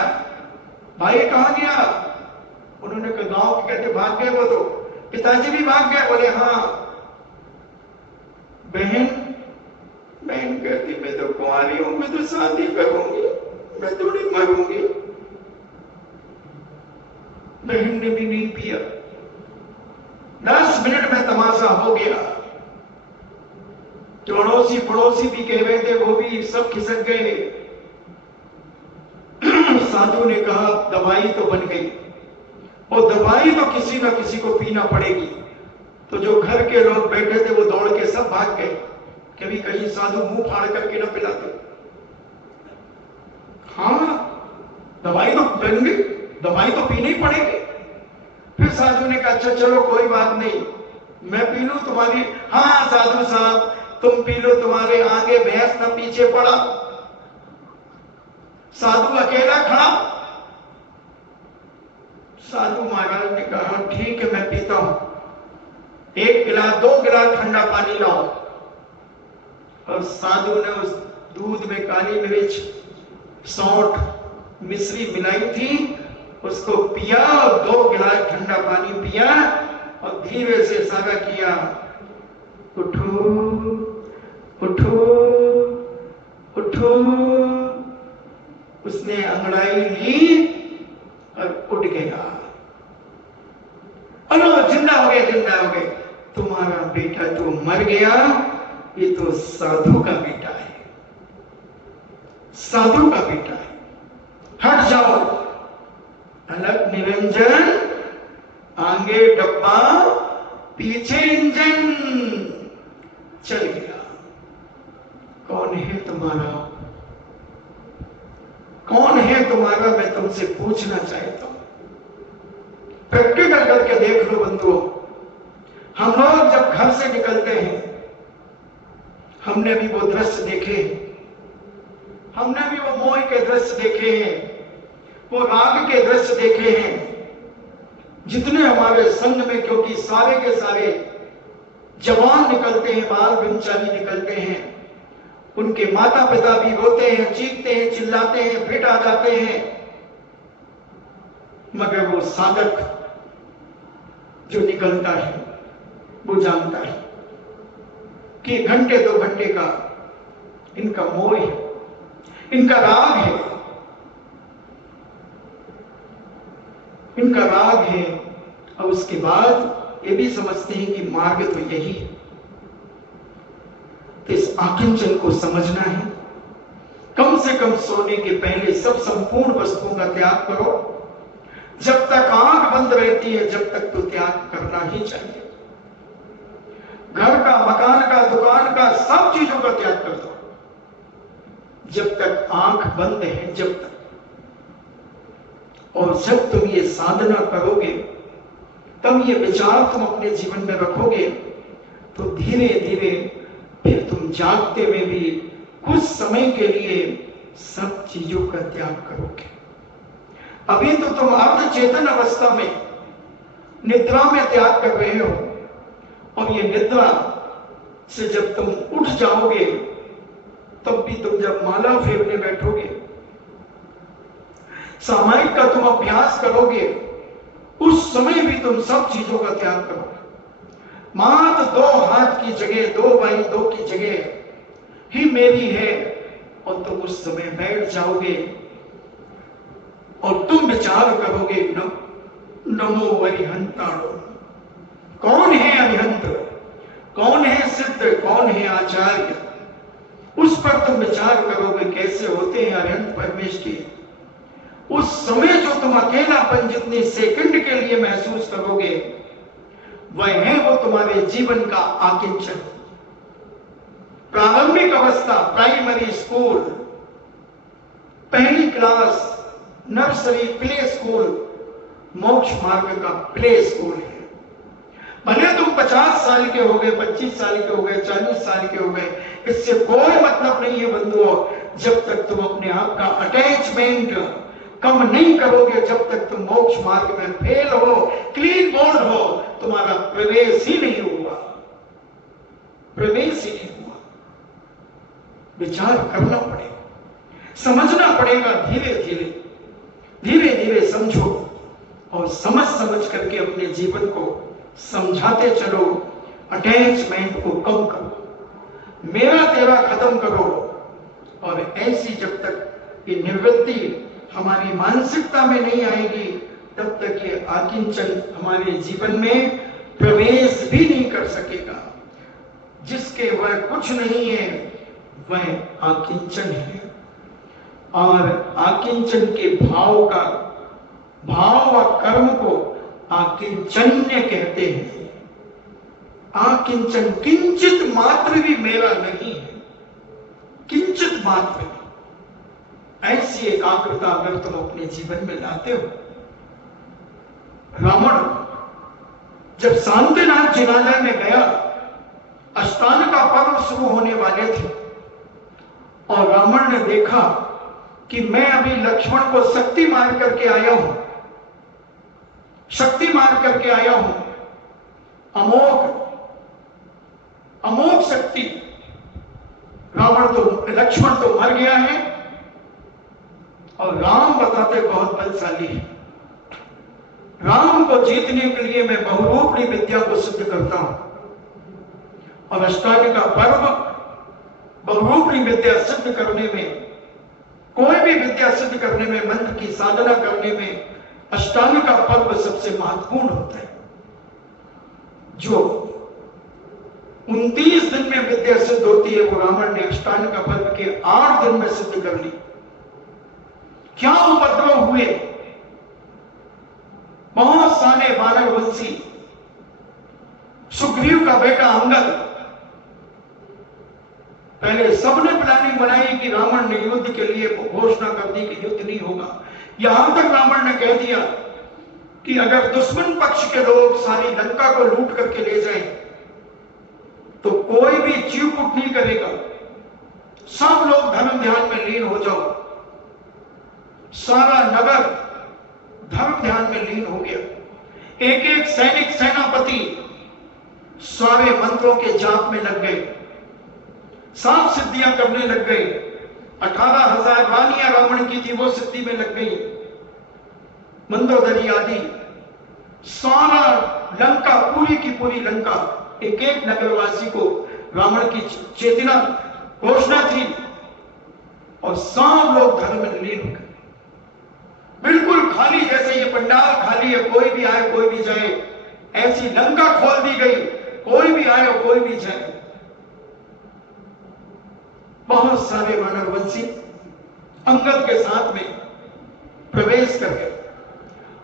भाई कहां गया? उन्होंने कहा गांव के कहते भाग गए वो तो। पिताजी भी भाग गए? बोले हाँ। बहन कहती मैं तो कुंवारी हूं, मैं तो शादी करूंगी, मैं थोड़ी मरूंगी। बहन ने भी नहीं पिया। 10 मिनट में तमाशा हो गया। अड़ोसी पड़ोसी भी कह रहे थे, वो भी सब खिसक गए। साधु ने कहा दवाई तो बन गई, और दवाई तो किसी ना किसी को पीना पड़ेगी। तो जो घर के लोग बैठे थे वो दौड़ के सब भाग गए, कभी कहीं साधु मुंह फाड़ करके न पिलाते। हाँ दवाई तो बन गई, दवाई तो पीनी पड़ेगी। फिर साधु ने कहा अच्छा चलो कोई बात नहीं, मैं पी लूं तुम्हारी। हाँ साधु साहब तुम पी लो, तुम्हारे आगे भैंस न पीछे पड़ा। साधु अकेला खड़ा। साधु महाराज ने कहा ठीक है मैं पीता हूं, 1 गिलास 2 गिलास ठंडा पानी लाओ। और साधु ने उस दूध में काली मिर्च, सौंठ, मिश्री मिलाई थी, उसको पिया और 2 गिलास ठंडा पानी पिया और धीरे से इशारा किया, उठो उठो उठो। उसने अंगड़ाई ली और उठ गया। अलो जिंदा हो गए, जिंदा हो गए। तुम्हारा बेटा तो मर गया, ये तो साधु का बेटा है, साधु का बेटा है। हट जाओ। अलग निरंजन, आगे डब्बा पीछे इंजन। चल गया। कौन है तुम्हारा, कौन है तुम्हारा, मैं तुमसे पूछना चाहता हूं। प्रैक्टिकल करके देख लो बंधुओं। हम लोग जब घर से निकलते हैं, हमने भी वो दृश्य देखे, हमने भी वो मोह के दृश्य देखे हैं, वो राग के दृश्य देखे हैं। जितने हमारे संग में, क्योंकि सारे के सारे जवान निकलते हैं, बाल ब्रह्मचारी निकलते हैं, उनके माता पिता भी रोते हैं, चीखते हैं, चिल्लाते हैं, फिट आ जाते हैं। मगर वो साधक जो निकलता है वो जानता है कि घंटे 2 घंटे का इनका मोह है, इनका राग है, इनका राग है। और उसके बाद ये भी समझते हैं कि मार्ग तो यही है। तो इस आकिंचन को समझना है। कम से कम सोने के पहले सब संपूर्ण वस्तुओं का त्याग करो। जब तक आंख बंद रहती है, जब तक तो त्याग करना ही चाहिए। घर का, मकान का, दुकान का, सब चीजों का त्याग कर दो जब तक आंख बंद है, जब तक। और जब तुम ये साधना करोगे, तब ये विचार तुम अपने जीवन में रखोगे, तो धीरे धीरे फिर तुम जागते में भी कुछ समय के लिए सब चीजों का त्याग करोगे। अभी तो तुम अर्ध चेतन अवस्था में निद्रा में त्याग कर रहे हो, और ये निद्रा से जब तुम उठ जाओगे, तब भी तुम जब माला फेरने बैठोगे, सामायिक का तुम अभ्यास करोगे, उस समय भी तुम सब चीजों का त्याग करोगे। मात्र 2 हाथ की जगह 2x2 की जगह ही मेरी है, और तुम उस समय बैठ जाओगे और तुम विचार करोगे, नमो अरिहंताणो। कौन है अरिहंत, कौन है सिद्ध, कौन है आचार्य, उस पर तुम विचार करोगे कैसे होते हैं अरिहंत परमेश्वर। उस समय जो तुम अकेलापन जितने सेकंड के लिए महसूस करोगे, वह है वो तुम्हारे जीवन का आकिंचन। प्रारंभिक अवस्था, प्राइमरी स्कूल, पहली क्लास, नर्सरी, प्ले स्कूल, मोक्ष मार्ग का प्ले स्कूल है। भले तुम 50 साल के हो गए, 25 साल के हो गए, 40 साल के हो गए, इससे कोई मतलब नहीं है बंधुओं। जब तक तुम अपने आप का अटैचमेंट कम नहीं करोगे, जब तक तुम मोक्ष मार्ग में फेल हो, क्लीन बोर्ड हो, तुम्हारा प्रवेश ही नहीं हुआ, प्रवेश ही नहीं हुआ। विचार करना पड़ेगा, समझना पड़ेगा। धीरे धीरे धीरे धीरे समझो, और समझ समझ करके अपने जीवन को समझाते चलो। अटैचमेंट को कम करो, मेरा तेरा खत्म करो। और ऐसी जब तक ये निवृत्ति हमारी मानसिकता में नहीं आएगी, तब तक ये आकिंचन हमारे जीवन में प्रवेश भी नहीं कर सकेगा। जिसके वह कुछ नहीं है, वह आकिंचन है। और आकिंचन के भाव का, भाव व कर्म को आकिंचन्य कहते हैं। आकिंचन किंचित मात्र भी मेरा नहीं है, किंचित मात्र भी। ऐसी एकाग्रता अगर तुम अपने जीवन में लाते हो, रावण जब शांतिनाथ जिनालय में गया अष्टांग का पर्व शुरू होने वाले थे और रावण ने देखा कि मैं अभी लक्ष्मण को शक्ति मार करके आया हूं, शक्ति मार करके आया हूं, अमोघ शक्ति। लक्ष्मण तो मर गया है और राम बताते बहुत बलशाली है। राम को जीतने के लिए मैं बहुरूपी विद्या को सिद्ध करता हूं और अष्टांग का पर्व बहुरूपी विद्या सिद्ध करने में, कोई भी विद्या सिद्ध करने में, मंत्र की साधना करने में अष्टांग का पर्व सबसे महत्वपूर्ण होता है। जो 29 दिन में विद्या सिद्ध होती है वो रावण ने अष्टांग का पर्व के 8 दिन में सिद्ध कर ली। क्या उपद्रव हुए, बहुत सारे वानर वंशी, सुग्रीव का बेटा अंगद, पहले सबने प्लानिंग बनाई कि रावण ने युद्ध के लिए घोषणा कर दी कि युद्ध नहीं होगा। यहां तक रावण ने कह दिया कि अगर दुश्मन पक्ष के लोग सारी लंका को लूट करके ले जाएं तो कोई भी चीवपुट नहीं करेगा, सब लोग धर्म ध्यान में लीन हो जाओ। सारा नगर धर्म ध्यान में लीन हो गया। एक एक सैनिक, सेनापति सारे मंत्रों के जाप में लग गए, साफ सिद्धियां करने लग गए। 18,000 वाणियां रावण की थी वो सिद्धि में लग गई। मंदोदरी आदि सारा लंका, पूरी की पूरी लंका, एक एक नगरवासी को रावण की चेतना घोषणा थी और सब लोग धर्म में लीन हो गए। बिल्कुल खाली, जैसे ये पंडाल खाली है, कोई भी आए कोई भी जाए, ऐसी लंका खोल दी गई, कोई भी आए और कोई भी जाए। बहुत सारे वानरवंशी अंगद के साथ में प्रवेश कर गए,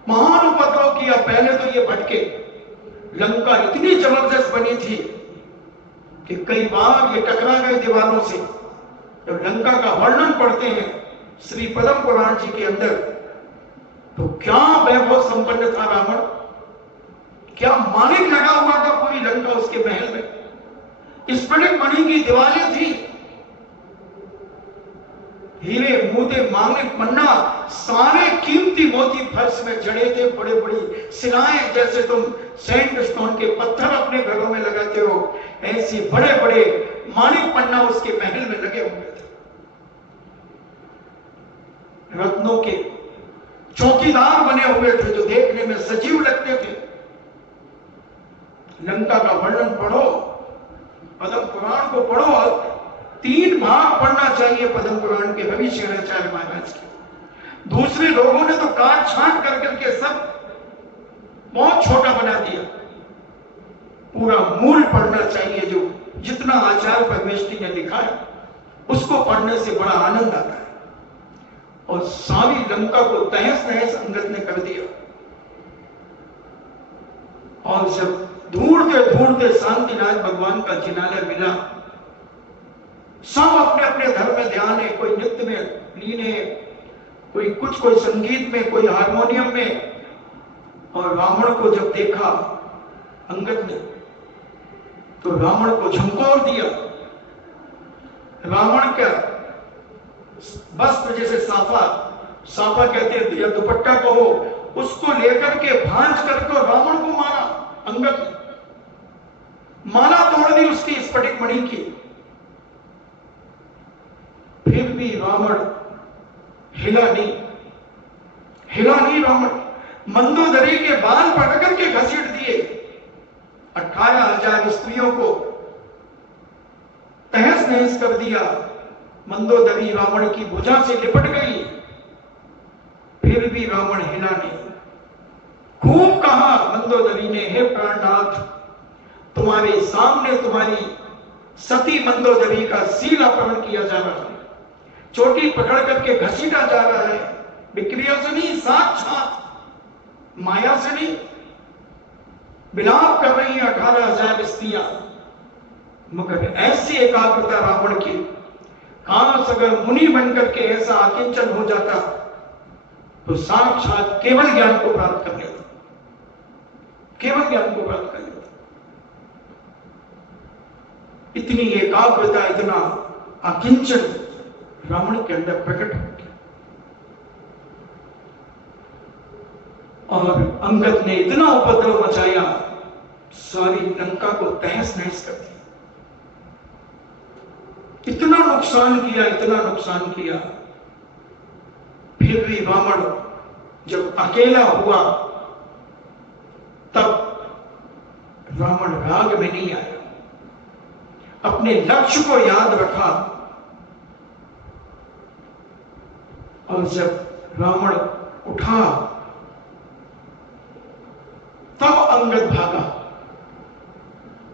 महान उपद्रव किया। पहले तो ये भटके, लंका इतनी जबरदस्त बनी थी कि कई बार ये टकरा गए दीवारों से। जब लंका का वर्णन पढ़ते हैं श्री पद्म पुराण जी के अंदर, तो क्या वैभव संपन्न था रावण, क्या मालिक लगा हुआ था पूरी लंका उसके महल में। स्फटिक मणि की दीवारें थी, हीरे मोती मांगलिक पन्ना, सारे कीमती मोती फर्श में जड़े थे। बड़े बड़ी सिराएं, जैसे तुम सैंडस्टोन के पत्थर अपने घरों में लगाते हो, ऐसी बड़े बड़े माणिक पन्ना उसके महल में लगे हुए थे। रत्नों के चौकीदार बने हुए थे जो देखने में सजीव लगते थे। लंका का वर्णन पढ़ो, पद्म पुराण को पढ़ो। 3 भाग पढ़ना चाहिए पद्म पुराण के रवि शंकराचार्य महाराज के। दूसरे लोगों ने तो काट छांट कर करके सब बहुत छोटा बना दिया। पूरा मूल पढ़ना चाहिए, जो जितना आचार्य परमेष्ठी ने लिखा है उसको पढ़ने से बड़ा आनंद आता है। और सारी लंका को तहस नहस अंगद ने कर दिया। और जब ढूंढते ढूंढते शांतिनाथ भगवान का जिनालय मिला, सब अपने अपने धर्म में ध्यान है, कोई नृत्य में लीन है, कोई कुछ, कोई संगीत में, कोई हारमोनियम में। और रावण को जब देखा अंगद ने, तो रावण को झंकोर दिया। रावण का वस्त्र, जैसे साफा कहते हैं या दुपट्टा कहो, उसको लेकर के भांज करके रावण को मारा। अंगद ने माला तोड़ दी उसकी स्फटिक मणि की। फिर भी रावण हिला नहीं रावण। मंदोदरी के बाल पकड़ के घसीट दिए। 18,000 स्त्रियों को तहस नहस कर दिया। मंदोदरी रावण की भुजा से लिपट गई, फिर भी रावण हिला नहीं। खूब कहा मंदोदरी ने, हे प्राणनाथ, तुम्हारे सामने तुम्हारी सती मंदोदरी का सील अपहरण किया जा रहा है, चोटी पकड़ करके घसीटा जा रहा है। विक्रिया से नहीं, साक्षात माया से नहीं। विलाप कर रही है 18,000 स्त्रियां। मगर ऐसी एकाग्रता रावण की, काश अगर मुनि बनकर के ऐसा आकिंचन हो जाता तो साक्षात केवल ज्ञान को प्राप्त कर लेता, केवल ज्ञान को प्राप्त कर लेता। इतनी एकाग्रता, इतना अकिंचन रावण के अंदर प्रकट हो गया। और अंगद ने इतना उपद्रव मचाया, सारी लंका को तहस नहस कर दिया। इतना नुकसान किया, इतना नुकसान किया। फिर भी रावण जब अकेला हुआ तब रावण राग में नहीं आया, अपने लक्ष्य को याद रखा। और जब रावण उठा तब अंगद भागा।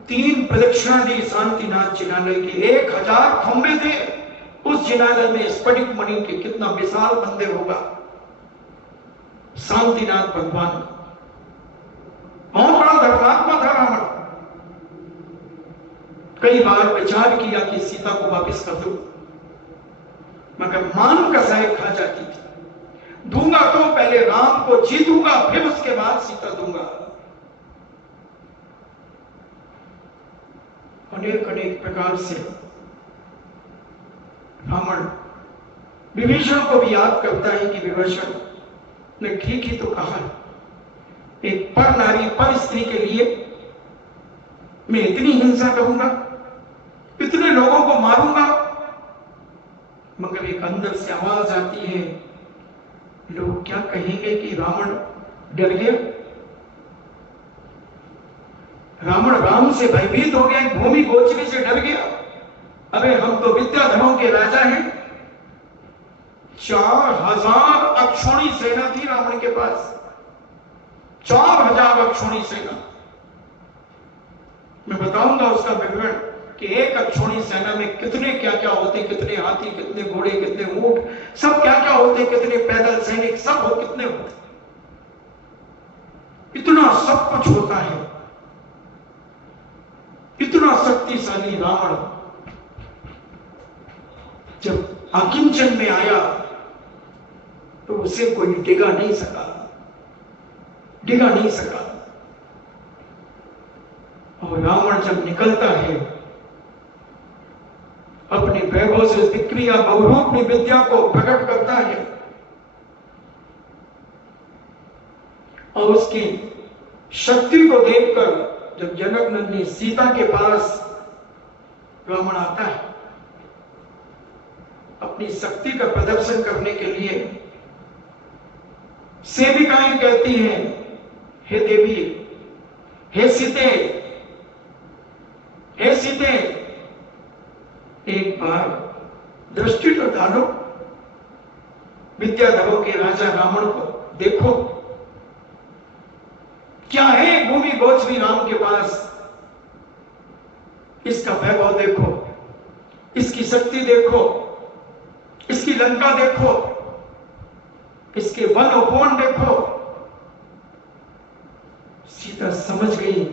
3 प्रदक्षिणा दी शांतिनाथ जिनालय की। 1000 खंबे थे उस जिनालय में। स्फटिक मणि के कितना विशाल मंदिर होगा। शांतिनाथ भगवान बहुत बड़ा धर्मात्मा था रावण। कई बार विचार किया कि सीता को वापस कर दूं, मगर मान कसाई खा जाती थी। दूंगा तो पहले राम को जीतूंगा, फिर उसके बाद सीता दूंगा। अनेक अनेक प्रकार से रावण विभीषण को भी याद करता है कि विभीषण ने ठीक ही तो कहा, एक पर नारी पर स्त्री के लिए मैं इतनी हिंसा करूंगा, इतने लोगों को मारूंगा। मगर एक अंदर से आवाज आती है, लोग क्या कहेंगे कि रावण डर गया, रावण राम से भयभीत हो गया, भूमि गोचरी से डर गया। अबे हम तो विद्याधरों के राजा हैं। 4000 अक्षौणी सेना थी रावण के पास। 4000 अक्षौणी सेना। मैं बताऊंगा उसका विवरण कि एक अक्षौणी सेना में कितने क्या क्या होते, कितने हाथी, कितने घोड़े, कितने ऊंट, सब क्या क्या होते, कितने पैदल सैनिक, सब हो कितने होते। इतना सब कुछ होता है। इतना शक्तिशाली रावण जब अकिंचन में आया तो उसे कोई डिगा नहीं सका, डिगा नहीं सका। और रावण जब निकलता है अपने वैभव से विक्रिया बहुरूपी विद्या को प्रकट करता है और उसकी शक्ति को देखकर जब जनक नंदिनी सीता के पास रावण आता है अपनी शक्ति का प्रदर्शन करने के लिए, सेविकाएं कहती हैं, हे देवी, हे सीते, हे सीते, एक बार दृष्टि तो डालो, विद्याधरों के राजा रावण को देखो, क्या है भूमि गोचरी राम के पास। इसका वैभव देखो, इसकी शक्ति देखो, इसकी लंका देखो, इसके वन उपवन देखो। सीता समझ गई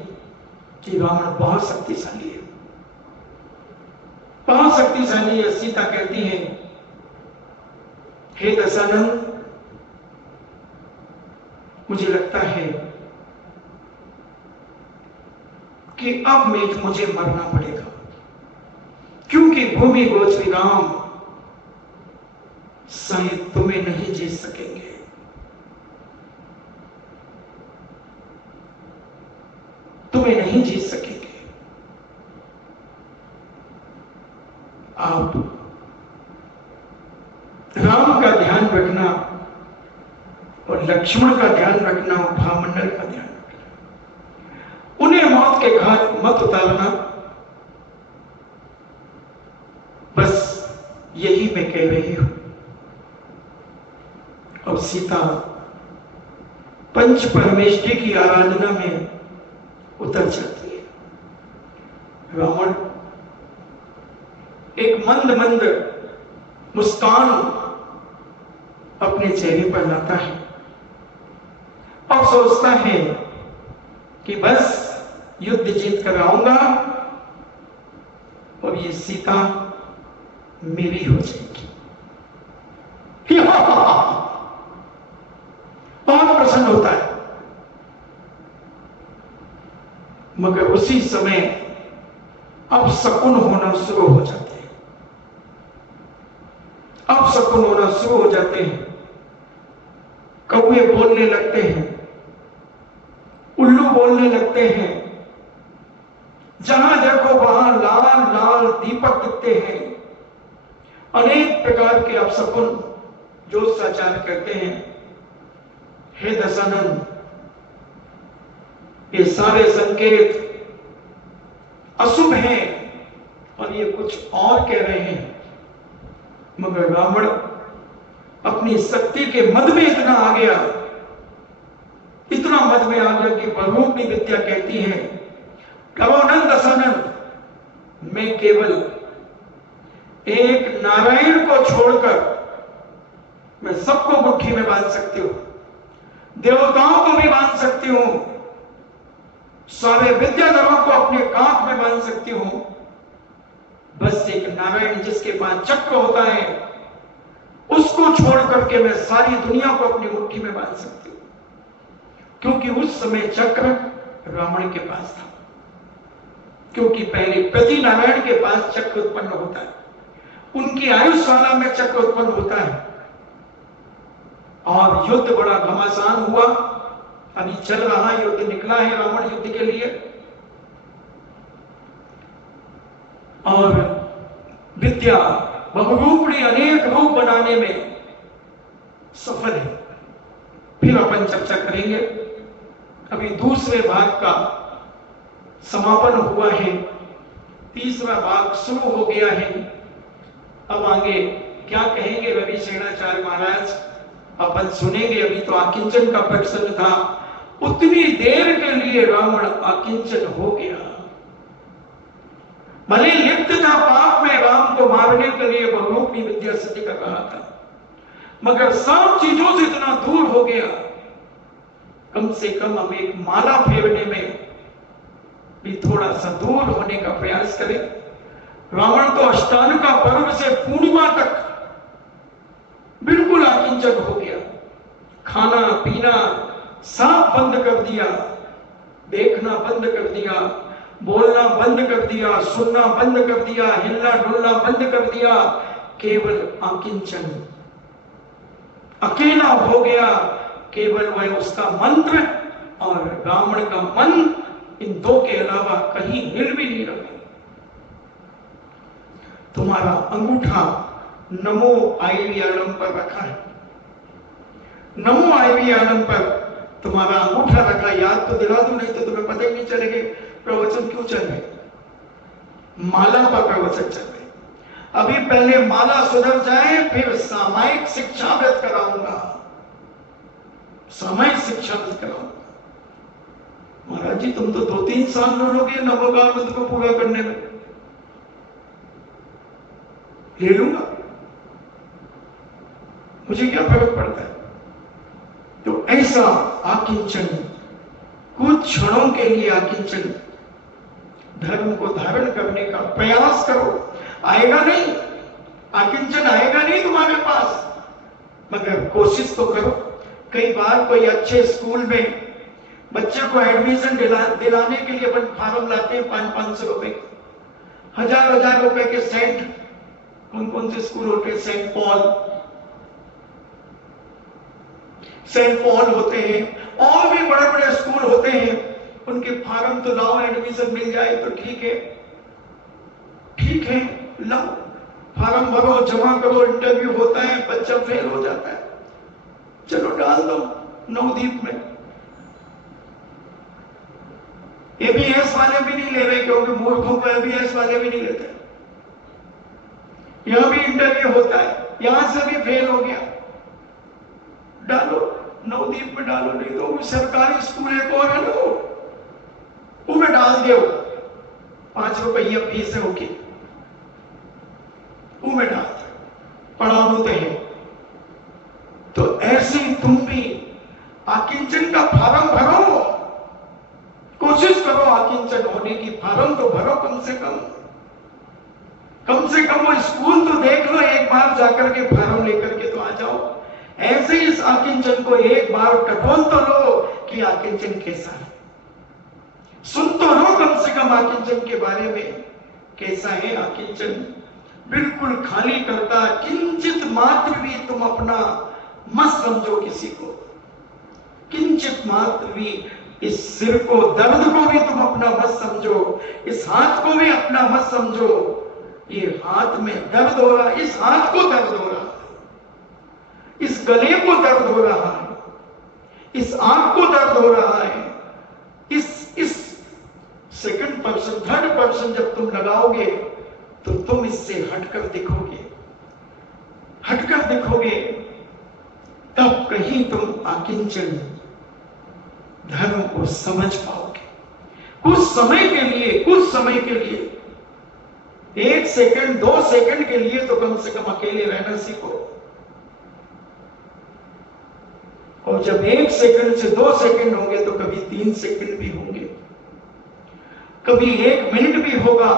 कि रावण बहुत शक्तिशाली है, बहुत शक्तिशाली है। सीता कहती है, हे दशानंद, मुझे लगता है कि अब मुझे मरना पड़ेगा, क्योंकि भूमि गोचरी राम शायद तुम्हें नहीं जीत सकेंगे। तुम्हें नहीं जीत सकेंगे। आप राम का ध्यान रखना और लक्ष्मण का ध्यान रखना और भामंडल का ध्यान रखना। उन्हें मौत के घाट मत उतारना। बस यही मैं कह रही हूं। और सीता पंच परमेष्ठी की आराधना में उतर जाती है। रावण एक मंद मंद मुस्कान अपने चेहरे पर लाता है और सोचता है कि बस युद्ध जीत कर आऊंगा और ये सीता मेरी हो जाएगी। बहुत प्रसन्न होता है। मगर उसी समय अब शकुन होना शुरू हो जाते हैं। अब शकुन होना शुरू हो जाते हैं। कौवे बोलने लगते हैं, उल्लू बोलने लगते हैं, जहां देखो वहां लाल लाल दीपक दिखते हैं। अनेक प्रकार के अपशकुन ज्योतिषाचार्य करते हैं, हे दशानन, ये सारे संकेत अशुभ हैं और ये कुछ और कह रहे हैं। मगर रावण अपनी शक्ति के मद में इतना आ गया, इतना मद में आ गया कि बहुरूपी विद्या कहती है, कवोनन दशानन, मैं केवल एक नारायण को छोड़कर मैं सबको मुट्ठी में बांध सकती हूं, देवताओं को भी बांध सकती हूं, सारे विद्याधरों को अपने कांख में बांध सकती हूं। बस एक नारायण जिसके पास चक्र होता है उसको छोड़ करके मैं सारी दुनिया को अपनी मुट्ठी में बांध सकती हूं। क्योंकि उस समय चक्र रावण के पास था, क्योंकि पहले प्रति नारायण के पास चक्र उत्पन्न होता है, उनकी आयुष्शाला में चक्र उत्पन्न होता है। और युद्ध बड़ा घमासान हुआ, अभी चल रहा युद्ध, निकला है रावण युद्ध के लिए, और विद्या बहुरूपी अनेक रूप बनाने में सफल है। फिर अपन चर्चा करेंगे। अभी दूसरे भाग का समापन हुआ है, तीसरा भाग शुरू हो गया है। अब आगे क्या कहेंगे रवि सेनाचार्य महाराज अपन सुनेंगे। अभी तो आकिंचन का प्रसंग था, उतनी देर के लिए रावण आकिंचन हो गया। भले लिप्त था पाप में, राम को मारने के लिए बहुरूपी विद्या सिद्धि कर रहा था, मगर सब चीजों से इतना दूर हो गया। कम से कम हम एक माला फेरने में भी थोड़ा सा दूर होने का प्रयास करें। रावण तो अष्टांग का पर्व से पूर्णिमा तक बिल्कुल आकिंचन हो गया, खाना पीना सब बंद कर दिया, देखना बंद कर दिया, बोलना बंद कर दिया, सुनना बंद कर दिया, हिलना डुलना बंद कर दिया, केवल आकिंचन। अकेला हो गया, केवल वह उसका मंत्र और रावण का मन, इन दो के अलावा कहीं हिल भी नहीं रहा। तुम्हारा अंगूठा नमो IVRM पर रखा है, नमो IVRM पर तुम्हारा अंगूठा रखा। याद तो दिला दूं, नहीं तो तुम्हें पता ही नहीं चलेगा प्रवचन क्यों चल रहे। माला पर प्रवचन चल रहे। अभी पहले माला सुधर जाए, फिर सामायिक शिक्षा व्यक्त कराऊंगा, सामायिक शिक्षा व्यक्त कराऊंगा। महाराज जी तुम तो 2-3 साल लोगे नवोगार मंत्र को पूरा करने में, ले लूंगा, मुझे क्या फर्क पड़ता है। तो ऐसा आकिंचन, कुछ क्षणों के लिए आकिंचन, धर्म को धारण करने का प्रयास करो। आएगा नहीं, आकिंचन आएगा नहीं तुम्हारे पास, मगर कोशिश तो करो। कई बार कोई अच्छे स्कूल में बच्चे को एडमिशन दिलाने के लिए अपन फॉर्म लाते हैं 500-500 रुपए, 1000-1000 रुपए के सेंट। कौन कौन से स्कूल होते हैं? सेंट पॉल होते हैं, और भी बड़े बड़े स्कूल होते हैं। उनके फॉर्म तो लाओ, एडमिशन मिल जाए तो ठीक है, ठीक है, लाओ फॉर्म भरो, जमा करो, इंटरव्यू होता है, बच्चा फेल हो जाता है, चलो डाल दो नवदीप में। ABS वाले भी नहीं ले रहे, क्योंकि मूर्खों को ABS वाले भी नहीं लेते। यहां भी इंटरव्यू होता है, यहां से भी फेल हो गया, डालो नवदीप में डालो, नहीं तो सरकारी स्कूल एक और है ना, वो में डाल दो, 5 रुपये फीस है होगी, वो में डाल दो, पढ़ाओ तो है। तो ऐसे तुम भी आकिंचन का फॉर्म भरो, कोशिश करो आकिंचन होने की। फॉर्म तो भरो, कम से कम वो स्कूल तो देख लो, एक बार जाकर के फॉर्म लेकर के तो आ जाओ। ऐसे इस आकिंचन को एक बार टटोल तो लो कि आकिंचन कैसा है, सुन तो लो कम से कम आकिंचन के बारे में। कैसा है अकिंचन, बिल्कुल खाली करता, किंचित मात्र भी तुम अपना मत समझो किसी को, किंचित मात्र भी इस सिर को, दर्द को भी तुम अपना मत समझो, इस हाथ को भी अपना मत समझो। ये हाथ में दर्द हो रहा, इस हाथ को दर्द हो रहा, इस गले को दर्द हो रहा है, इस आंख को दर्द हो रहा है। इस सेकंड पर्सन, थर्ड पर्सन जब तुम लगाओगे तो तुम इससे हटकर दिखोगे, हटकर दिखोगे, तब कहीं तुम अकिंचन धर्म को समझ पाओगे। कुछ समय के लिए, कुछ समय के लिए, 1 सेकंड 2 सेकंड के लिए तो कम से कम अकेले रहना सीखो। और जब 1 सेकंड से 2 सेकंड होंगे तो कभी 3 सेकंड भी होंगे, कभी 1 मिनट भी होगा,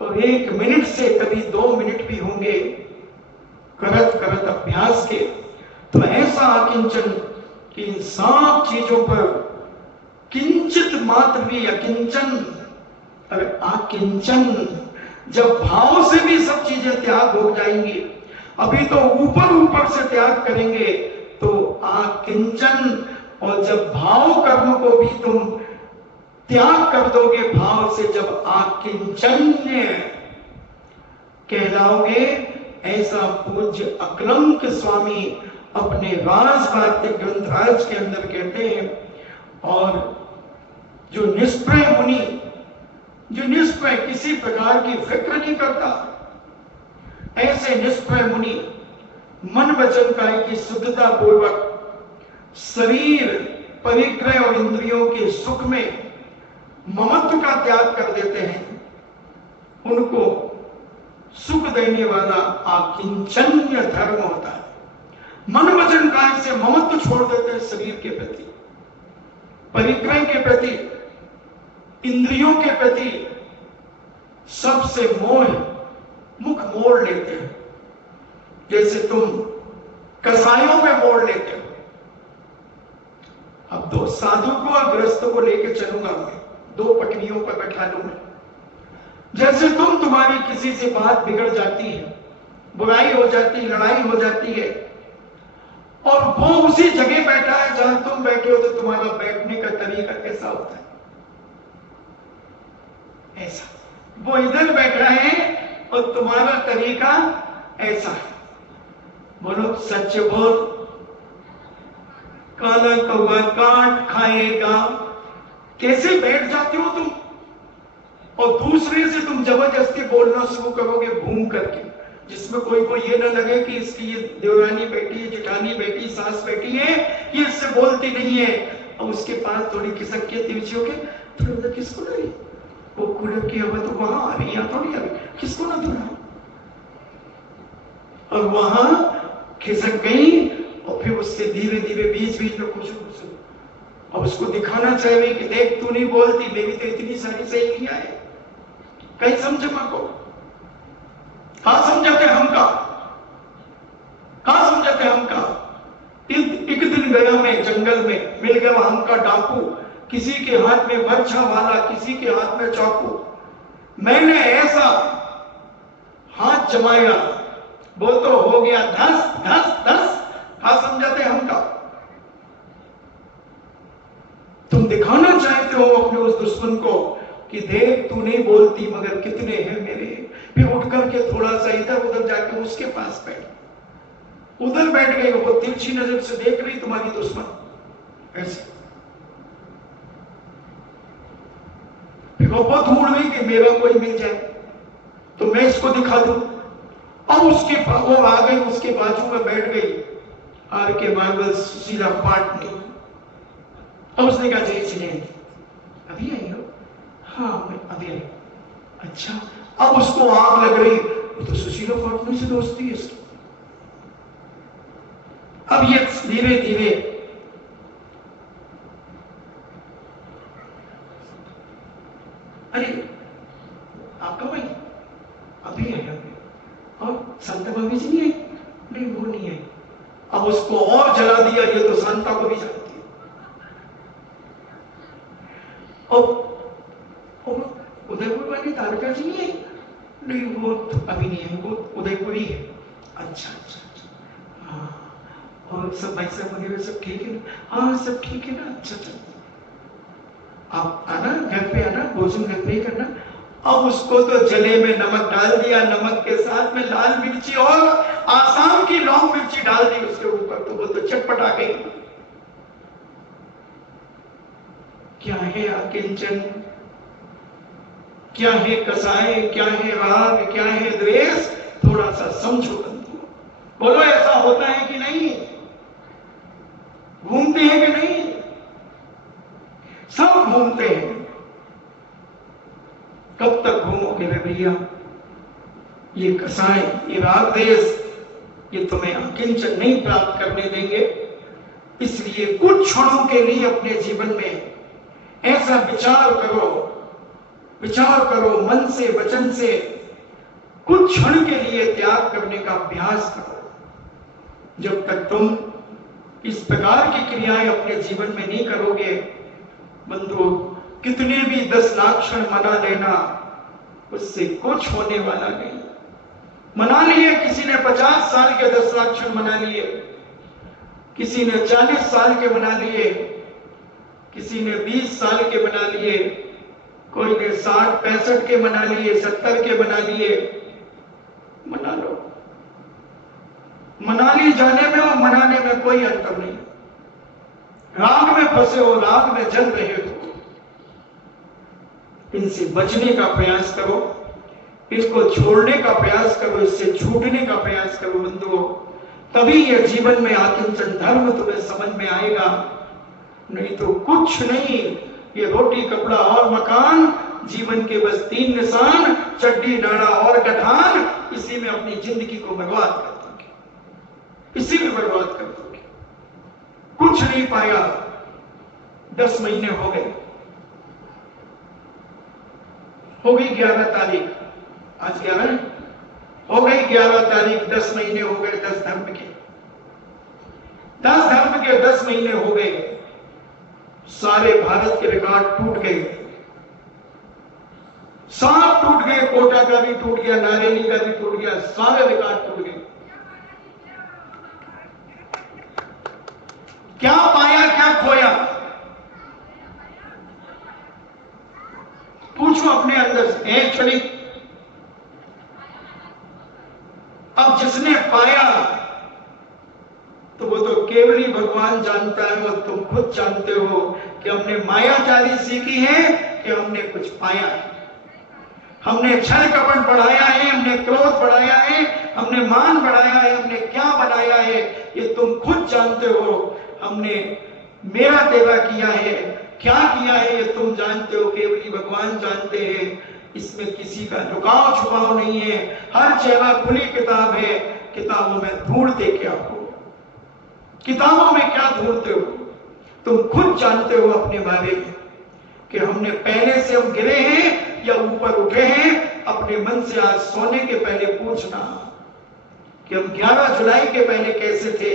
और 1 मिनट से कभी 2 मिनट भी होंगे। करत करत अभ्यास के तो ऐसा अकिंचन कि इन सब चीजों पर किंचित मात्र भी अकिंचन, और अकिंचन जब भाव से भी सब चीजें त्याग हो जाएंगी, अभी तो ऊपर ऊपर से त्याग करेंगे तो अकिंचन, और जब भाव कर्म को भी तुम त्याग कर दोगे भाव से, जब अकिंचन्य कहलाओगे। ऐसा पूज्य अकलंक स्वामी अपने राजवार्तिक ग्रंथराज के अंदर कहते हैं। और जो निष्प्रय मुनि, जो निष्प्रय किसी प्रकार की फिक्र नहीं करता, ऐसे निष्प्रय मुनि मन वचन काया की शुद्धता पूर्वक शरीर परिग्रह और इंद्रियों के सुख में ममत्व का त्याग कर देते हैं, उनको सुख देने वाला अकिंचन्य धर्म होता है। मन वचन काया से ममत्व छोड़ देते हैं, शरीर के प्रति, परिग्रह के प्रति, इंद्रियों के प्रति सबसे मुख मोड़ लेते हैं। जैसे तुम कसायों में मोड़ लेते हो। अब 2 साधु को और गृहस्थ को लेकर चलूंगा मैं, 2 पटरियों पर बैठा लूंगा। जैसे तुम्हारी किसी से बात बिगड़ जाती है, बुराई हो जाती है, लड़ाई हो जाती है, और वो उसी जगह बैठा है जहां तुम बैठे हो, तो तुम्हारा बैठने का तरीका कैसा होता है? ऐसा। वो इधर बैठा है और तुम्हारा तरीका ऐसा है। बोलो सच बोल, काला कौवा काट खाएगा। कैसे बैठ जाते हो तुम, और दूसरे से तुम जबरदस्ती बोलना शुरू करोगे घूम करके, जिसमें कोई ये ना लगे कि इसकी ये देवरानी बेटी है, जेठानी बेटी, सास बेटी है, ये इससे बोलती नहीं है। और उसके पास थोड़ी खिसक के तिरछी होके थोड़ी उधर किसको लगी, वो कूलर की हवा तो वहां आ रही, यहाँ थोड़ी आ रही, किसको ना थोड़ा, और वहां खिसक गई, और फिर उससे धीरे धीरे बीच बीच में कुछ और उसको दिखाना चाहिए कि देख तू नहीं बोलती, मेरी तो इतनी सारी सहेलियां है। कहीं समझे मां को, कहा समझाते हम का, कहा समझाते हम का। एक दिन गया मैं जंगल में, मिल गया हम का डाकू, किसी के हाथ में बर्छा वाला, किसी के हाथ में चाकू। मैंने ऐसा हाथ जमाया, वो तो हो गया धस धस धस। कहा समझाते हम का। तुम दिखाना चाहते हो अपने उस दुश्मन को कि देख तू नहीं बोलती मगर कितने हैं मेरे। फिर उठ करके थोड़ा सा इधर उधर जाके उसके पास बैठ, उधर बैठ गए, वो तिरछी नजर से देख रही तुम्हारी दुश्मन ऐसे। फिर वो बहुत ढूंढ गई कि मेरा कोई मिल जाए तो मैं इसको दिखा दूं। और उसके वो आ गई, उसके बाजू में बैठ गई आर के मार्बल सुशीला पाटनी। और उसने कहा जय चले अभी आई हो? हाँ मैं अभी आई। अच्छा, अब उसको आग लग रही, तो सुशीला पाटनी से दोस्ती है इसकी। अब ये धीरे धीरे अरे आपका भाई अभी आई, अभी और शांता भाभी जी नहीं आई? नहीं वो नहीं आई। अब उसको और जला दिया, ये तो शांता को भी जानती है। और उदयपुर वाली तारका नहीं नहीं, वो तो अभी नहीं है, वो उदयपुरी है। अच्छा अच्छा अच्छा, हाँ। और सब भाई साहब वगैरह सब ठीक है ना? हाँ सब ठीक है ना। अच्छा अच्छा, आप आना घर पे, आना भोजन घर पे ही करना। अब उसको तो जले में नमक डाल दिया, नमक के साथ में लाल मिर्ची और आसाम की लौंग मिर्ची डाल दी उसके ऊपर, तो वो तो चटपटा गई। क्या है आकिंचन, क्या है कसाय, क्या है राग, क्या है द्वेष, थोड़ा सा समझो बंधु। बोलो ऐसा होता है कि नहीं? घूमते हैं कि नहीं? सब घूमते हैं। कब तक घूमोगे रे भैया? ये कसाय, ये राग देश, ये तुम्हें अकिंचन नहीं प्राप्त करने देंगे। इसलिए कुछ क्षणों के लिए अपने जीवन में ऐसा विचार करो, विचार करो मन से वचन से, कुछ क्षण के लिए त्याग करने का अभ्यास करो। जब तक तुम इस प्रकार की क्रियाएं अपने जीवन में नहीं करोगे बंधु, कितने भी 10 लाख क्षण मना लेना, उससे कुछ होने वाला नहीं। मना लिए, किसी ने 50 साल के 10 लाख क्षण मना लिए, किसी ने 40 साल के मना लिए, किसी ने 20 साल के मना लिए, कोई ने 60-65 के मना लिए, 70 के मना लिए। मना लो, मना ली जाने में और मनाने में कोई अंतर नहीं। राग में फंसे हो, राग में जल रहे हो, इनसे बचने का प्रयास करो, इसको छोड़ने का प्रयास करो, इससे छूटने का प्रयास करो बंधुओं। तभी यह जीवन में आकिंचन धर्म तुम्हें समझ में आएगा। नहीं तो कुछ नहीं, ये रोटी कपड़ा और मकान, जीवन के बस 3 निशान, चड्डी नाड़ा और गठान, इसी में अपनी जिंदगी को बर्बाद कर दोगे, इसी में बर्बाद कर दोगे। कुछ नहीं पाया, 10 महीने हो गए, हो गई 11 तारीख, आज 11 हो गई, 11 तारीख, 10 महीने हो गए 10 धर्म के, 10 धर्म के 10 महीने हो गए। सारे भारत के रिकॉर्ड टूट गए, सब टूट गए, कोटा का भी टूट गया, नारेली का भी टूट गया, सारे रिकॉर्ड टूट गए। क्या पाया, क्या खोया? पूछो अपने अंदर से, एक्चुअली अब जिसने पाया तो वो तो केवल ही भगवान जानता है, और तुम खुद जानते हो कि हमने मायाजाली सीखी है कि हमने कुछ पाया है। हमने छल कपट बढ़ाया है, हमने क्रोध बढ़ाया है, हमने मान बढ़ाया है, हमने क्या बनाया है ये तुम खुद जानते हो। हमने मेरा तेरा किया है, क्या किया है ये तुम जानते हो, केवल ही भगवान जानते हैं। इसमें किसी का लुकाव छुपाव नहीं है, हर चेहरा खुली किताब है। किताबों में ढूंढते क्या हो, किताबों में क्या ढूंढते हो, तुम खुद जानते हो अपने बारे में कि हमने पहले से हम गिरे हैं या ऊपर उठे हैं। अपने मन से आज सोने के पहले पूछना कि हम 11 जुलाई के पहले कैसे थे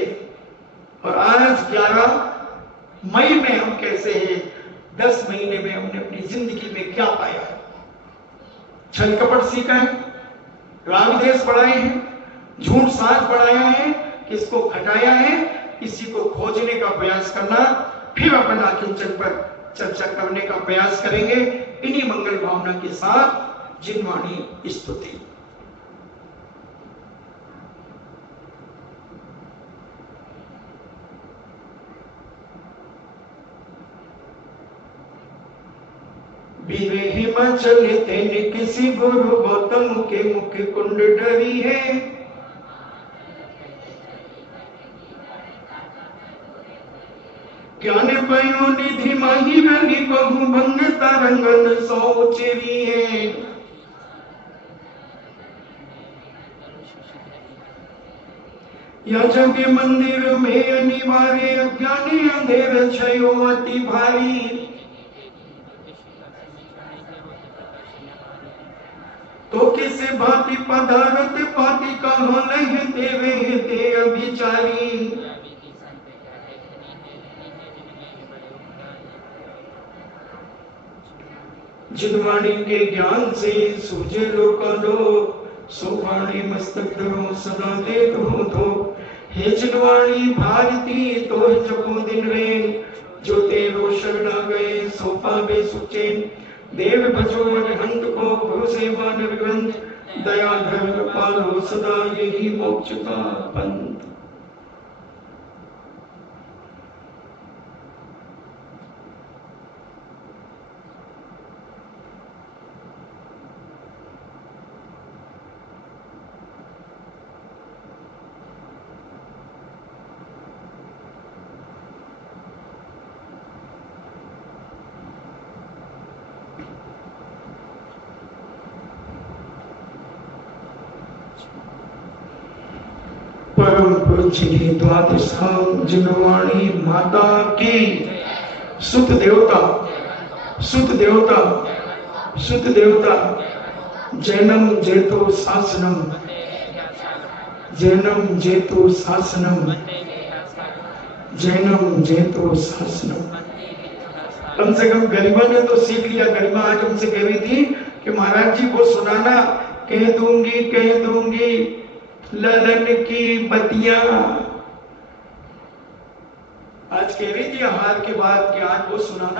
और आज 11 मई में हम कैसे हैं। 10 महीने में हमने अपनी जिंदगी में क्या पाया है? छल कपट सीखा है, राग देश बढ़ाए हैं, झूठ साज बढ़ाया है, किसको खटाया है, इसी को खोजने का प्रयास करना। फिर अपन आकिंचन पर चर्चा करने का प्रयास करेंगे इन्हीं मंगल भावना के साथ। जिनवाणी स्तुति। बीरे हिमाचल तेने किसी गुरु गौतम के मुख कुंड डरी है। ज्ञान पयो निधि माही बनी बहु भंग तरंगन सौ चेरी है। यजग मंदिर में अनिवार्य अज्ञानी अंधेर छयो अति भारी। तो किसे भांति पदार्थ पाति कहाँ नहीं देवे ते अभिचारी। जिनवाणी के ज्ञान से सूझे लोका लो, सोवाणी मस्तक धरो सदा दे दो। हे जिनवाणी भारती तो जपो दिन रे, जो तेरो शरणा गए सो पावे सुचैन। देव भजो अरिहंत को गुरु सेवा निर्ग्रंथ, दया धर्म पालो सदा यही मोक्ष का पंथ। परम पूज्य द्वादशांग जिनवाणी माता की सुत देवता सुत देवता सुत देवता जैनम जेतो शासनम जैनम जेतो शासनम जैनम जेतो शासनम। कम से कम गरिमा ने तो सीख लिया। गरिमा आज हमसे कह रही थी कि महाराज जी को सुनाना, कह दूंगी ललन की बतिया। आज कह रही थी हार के बाद कि आज वो सुनाना।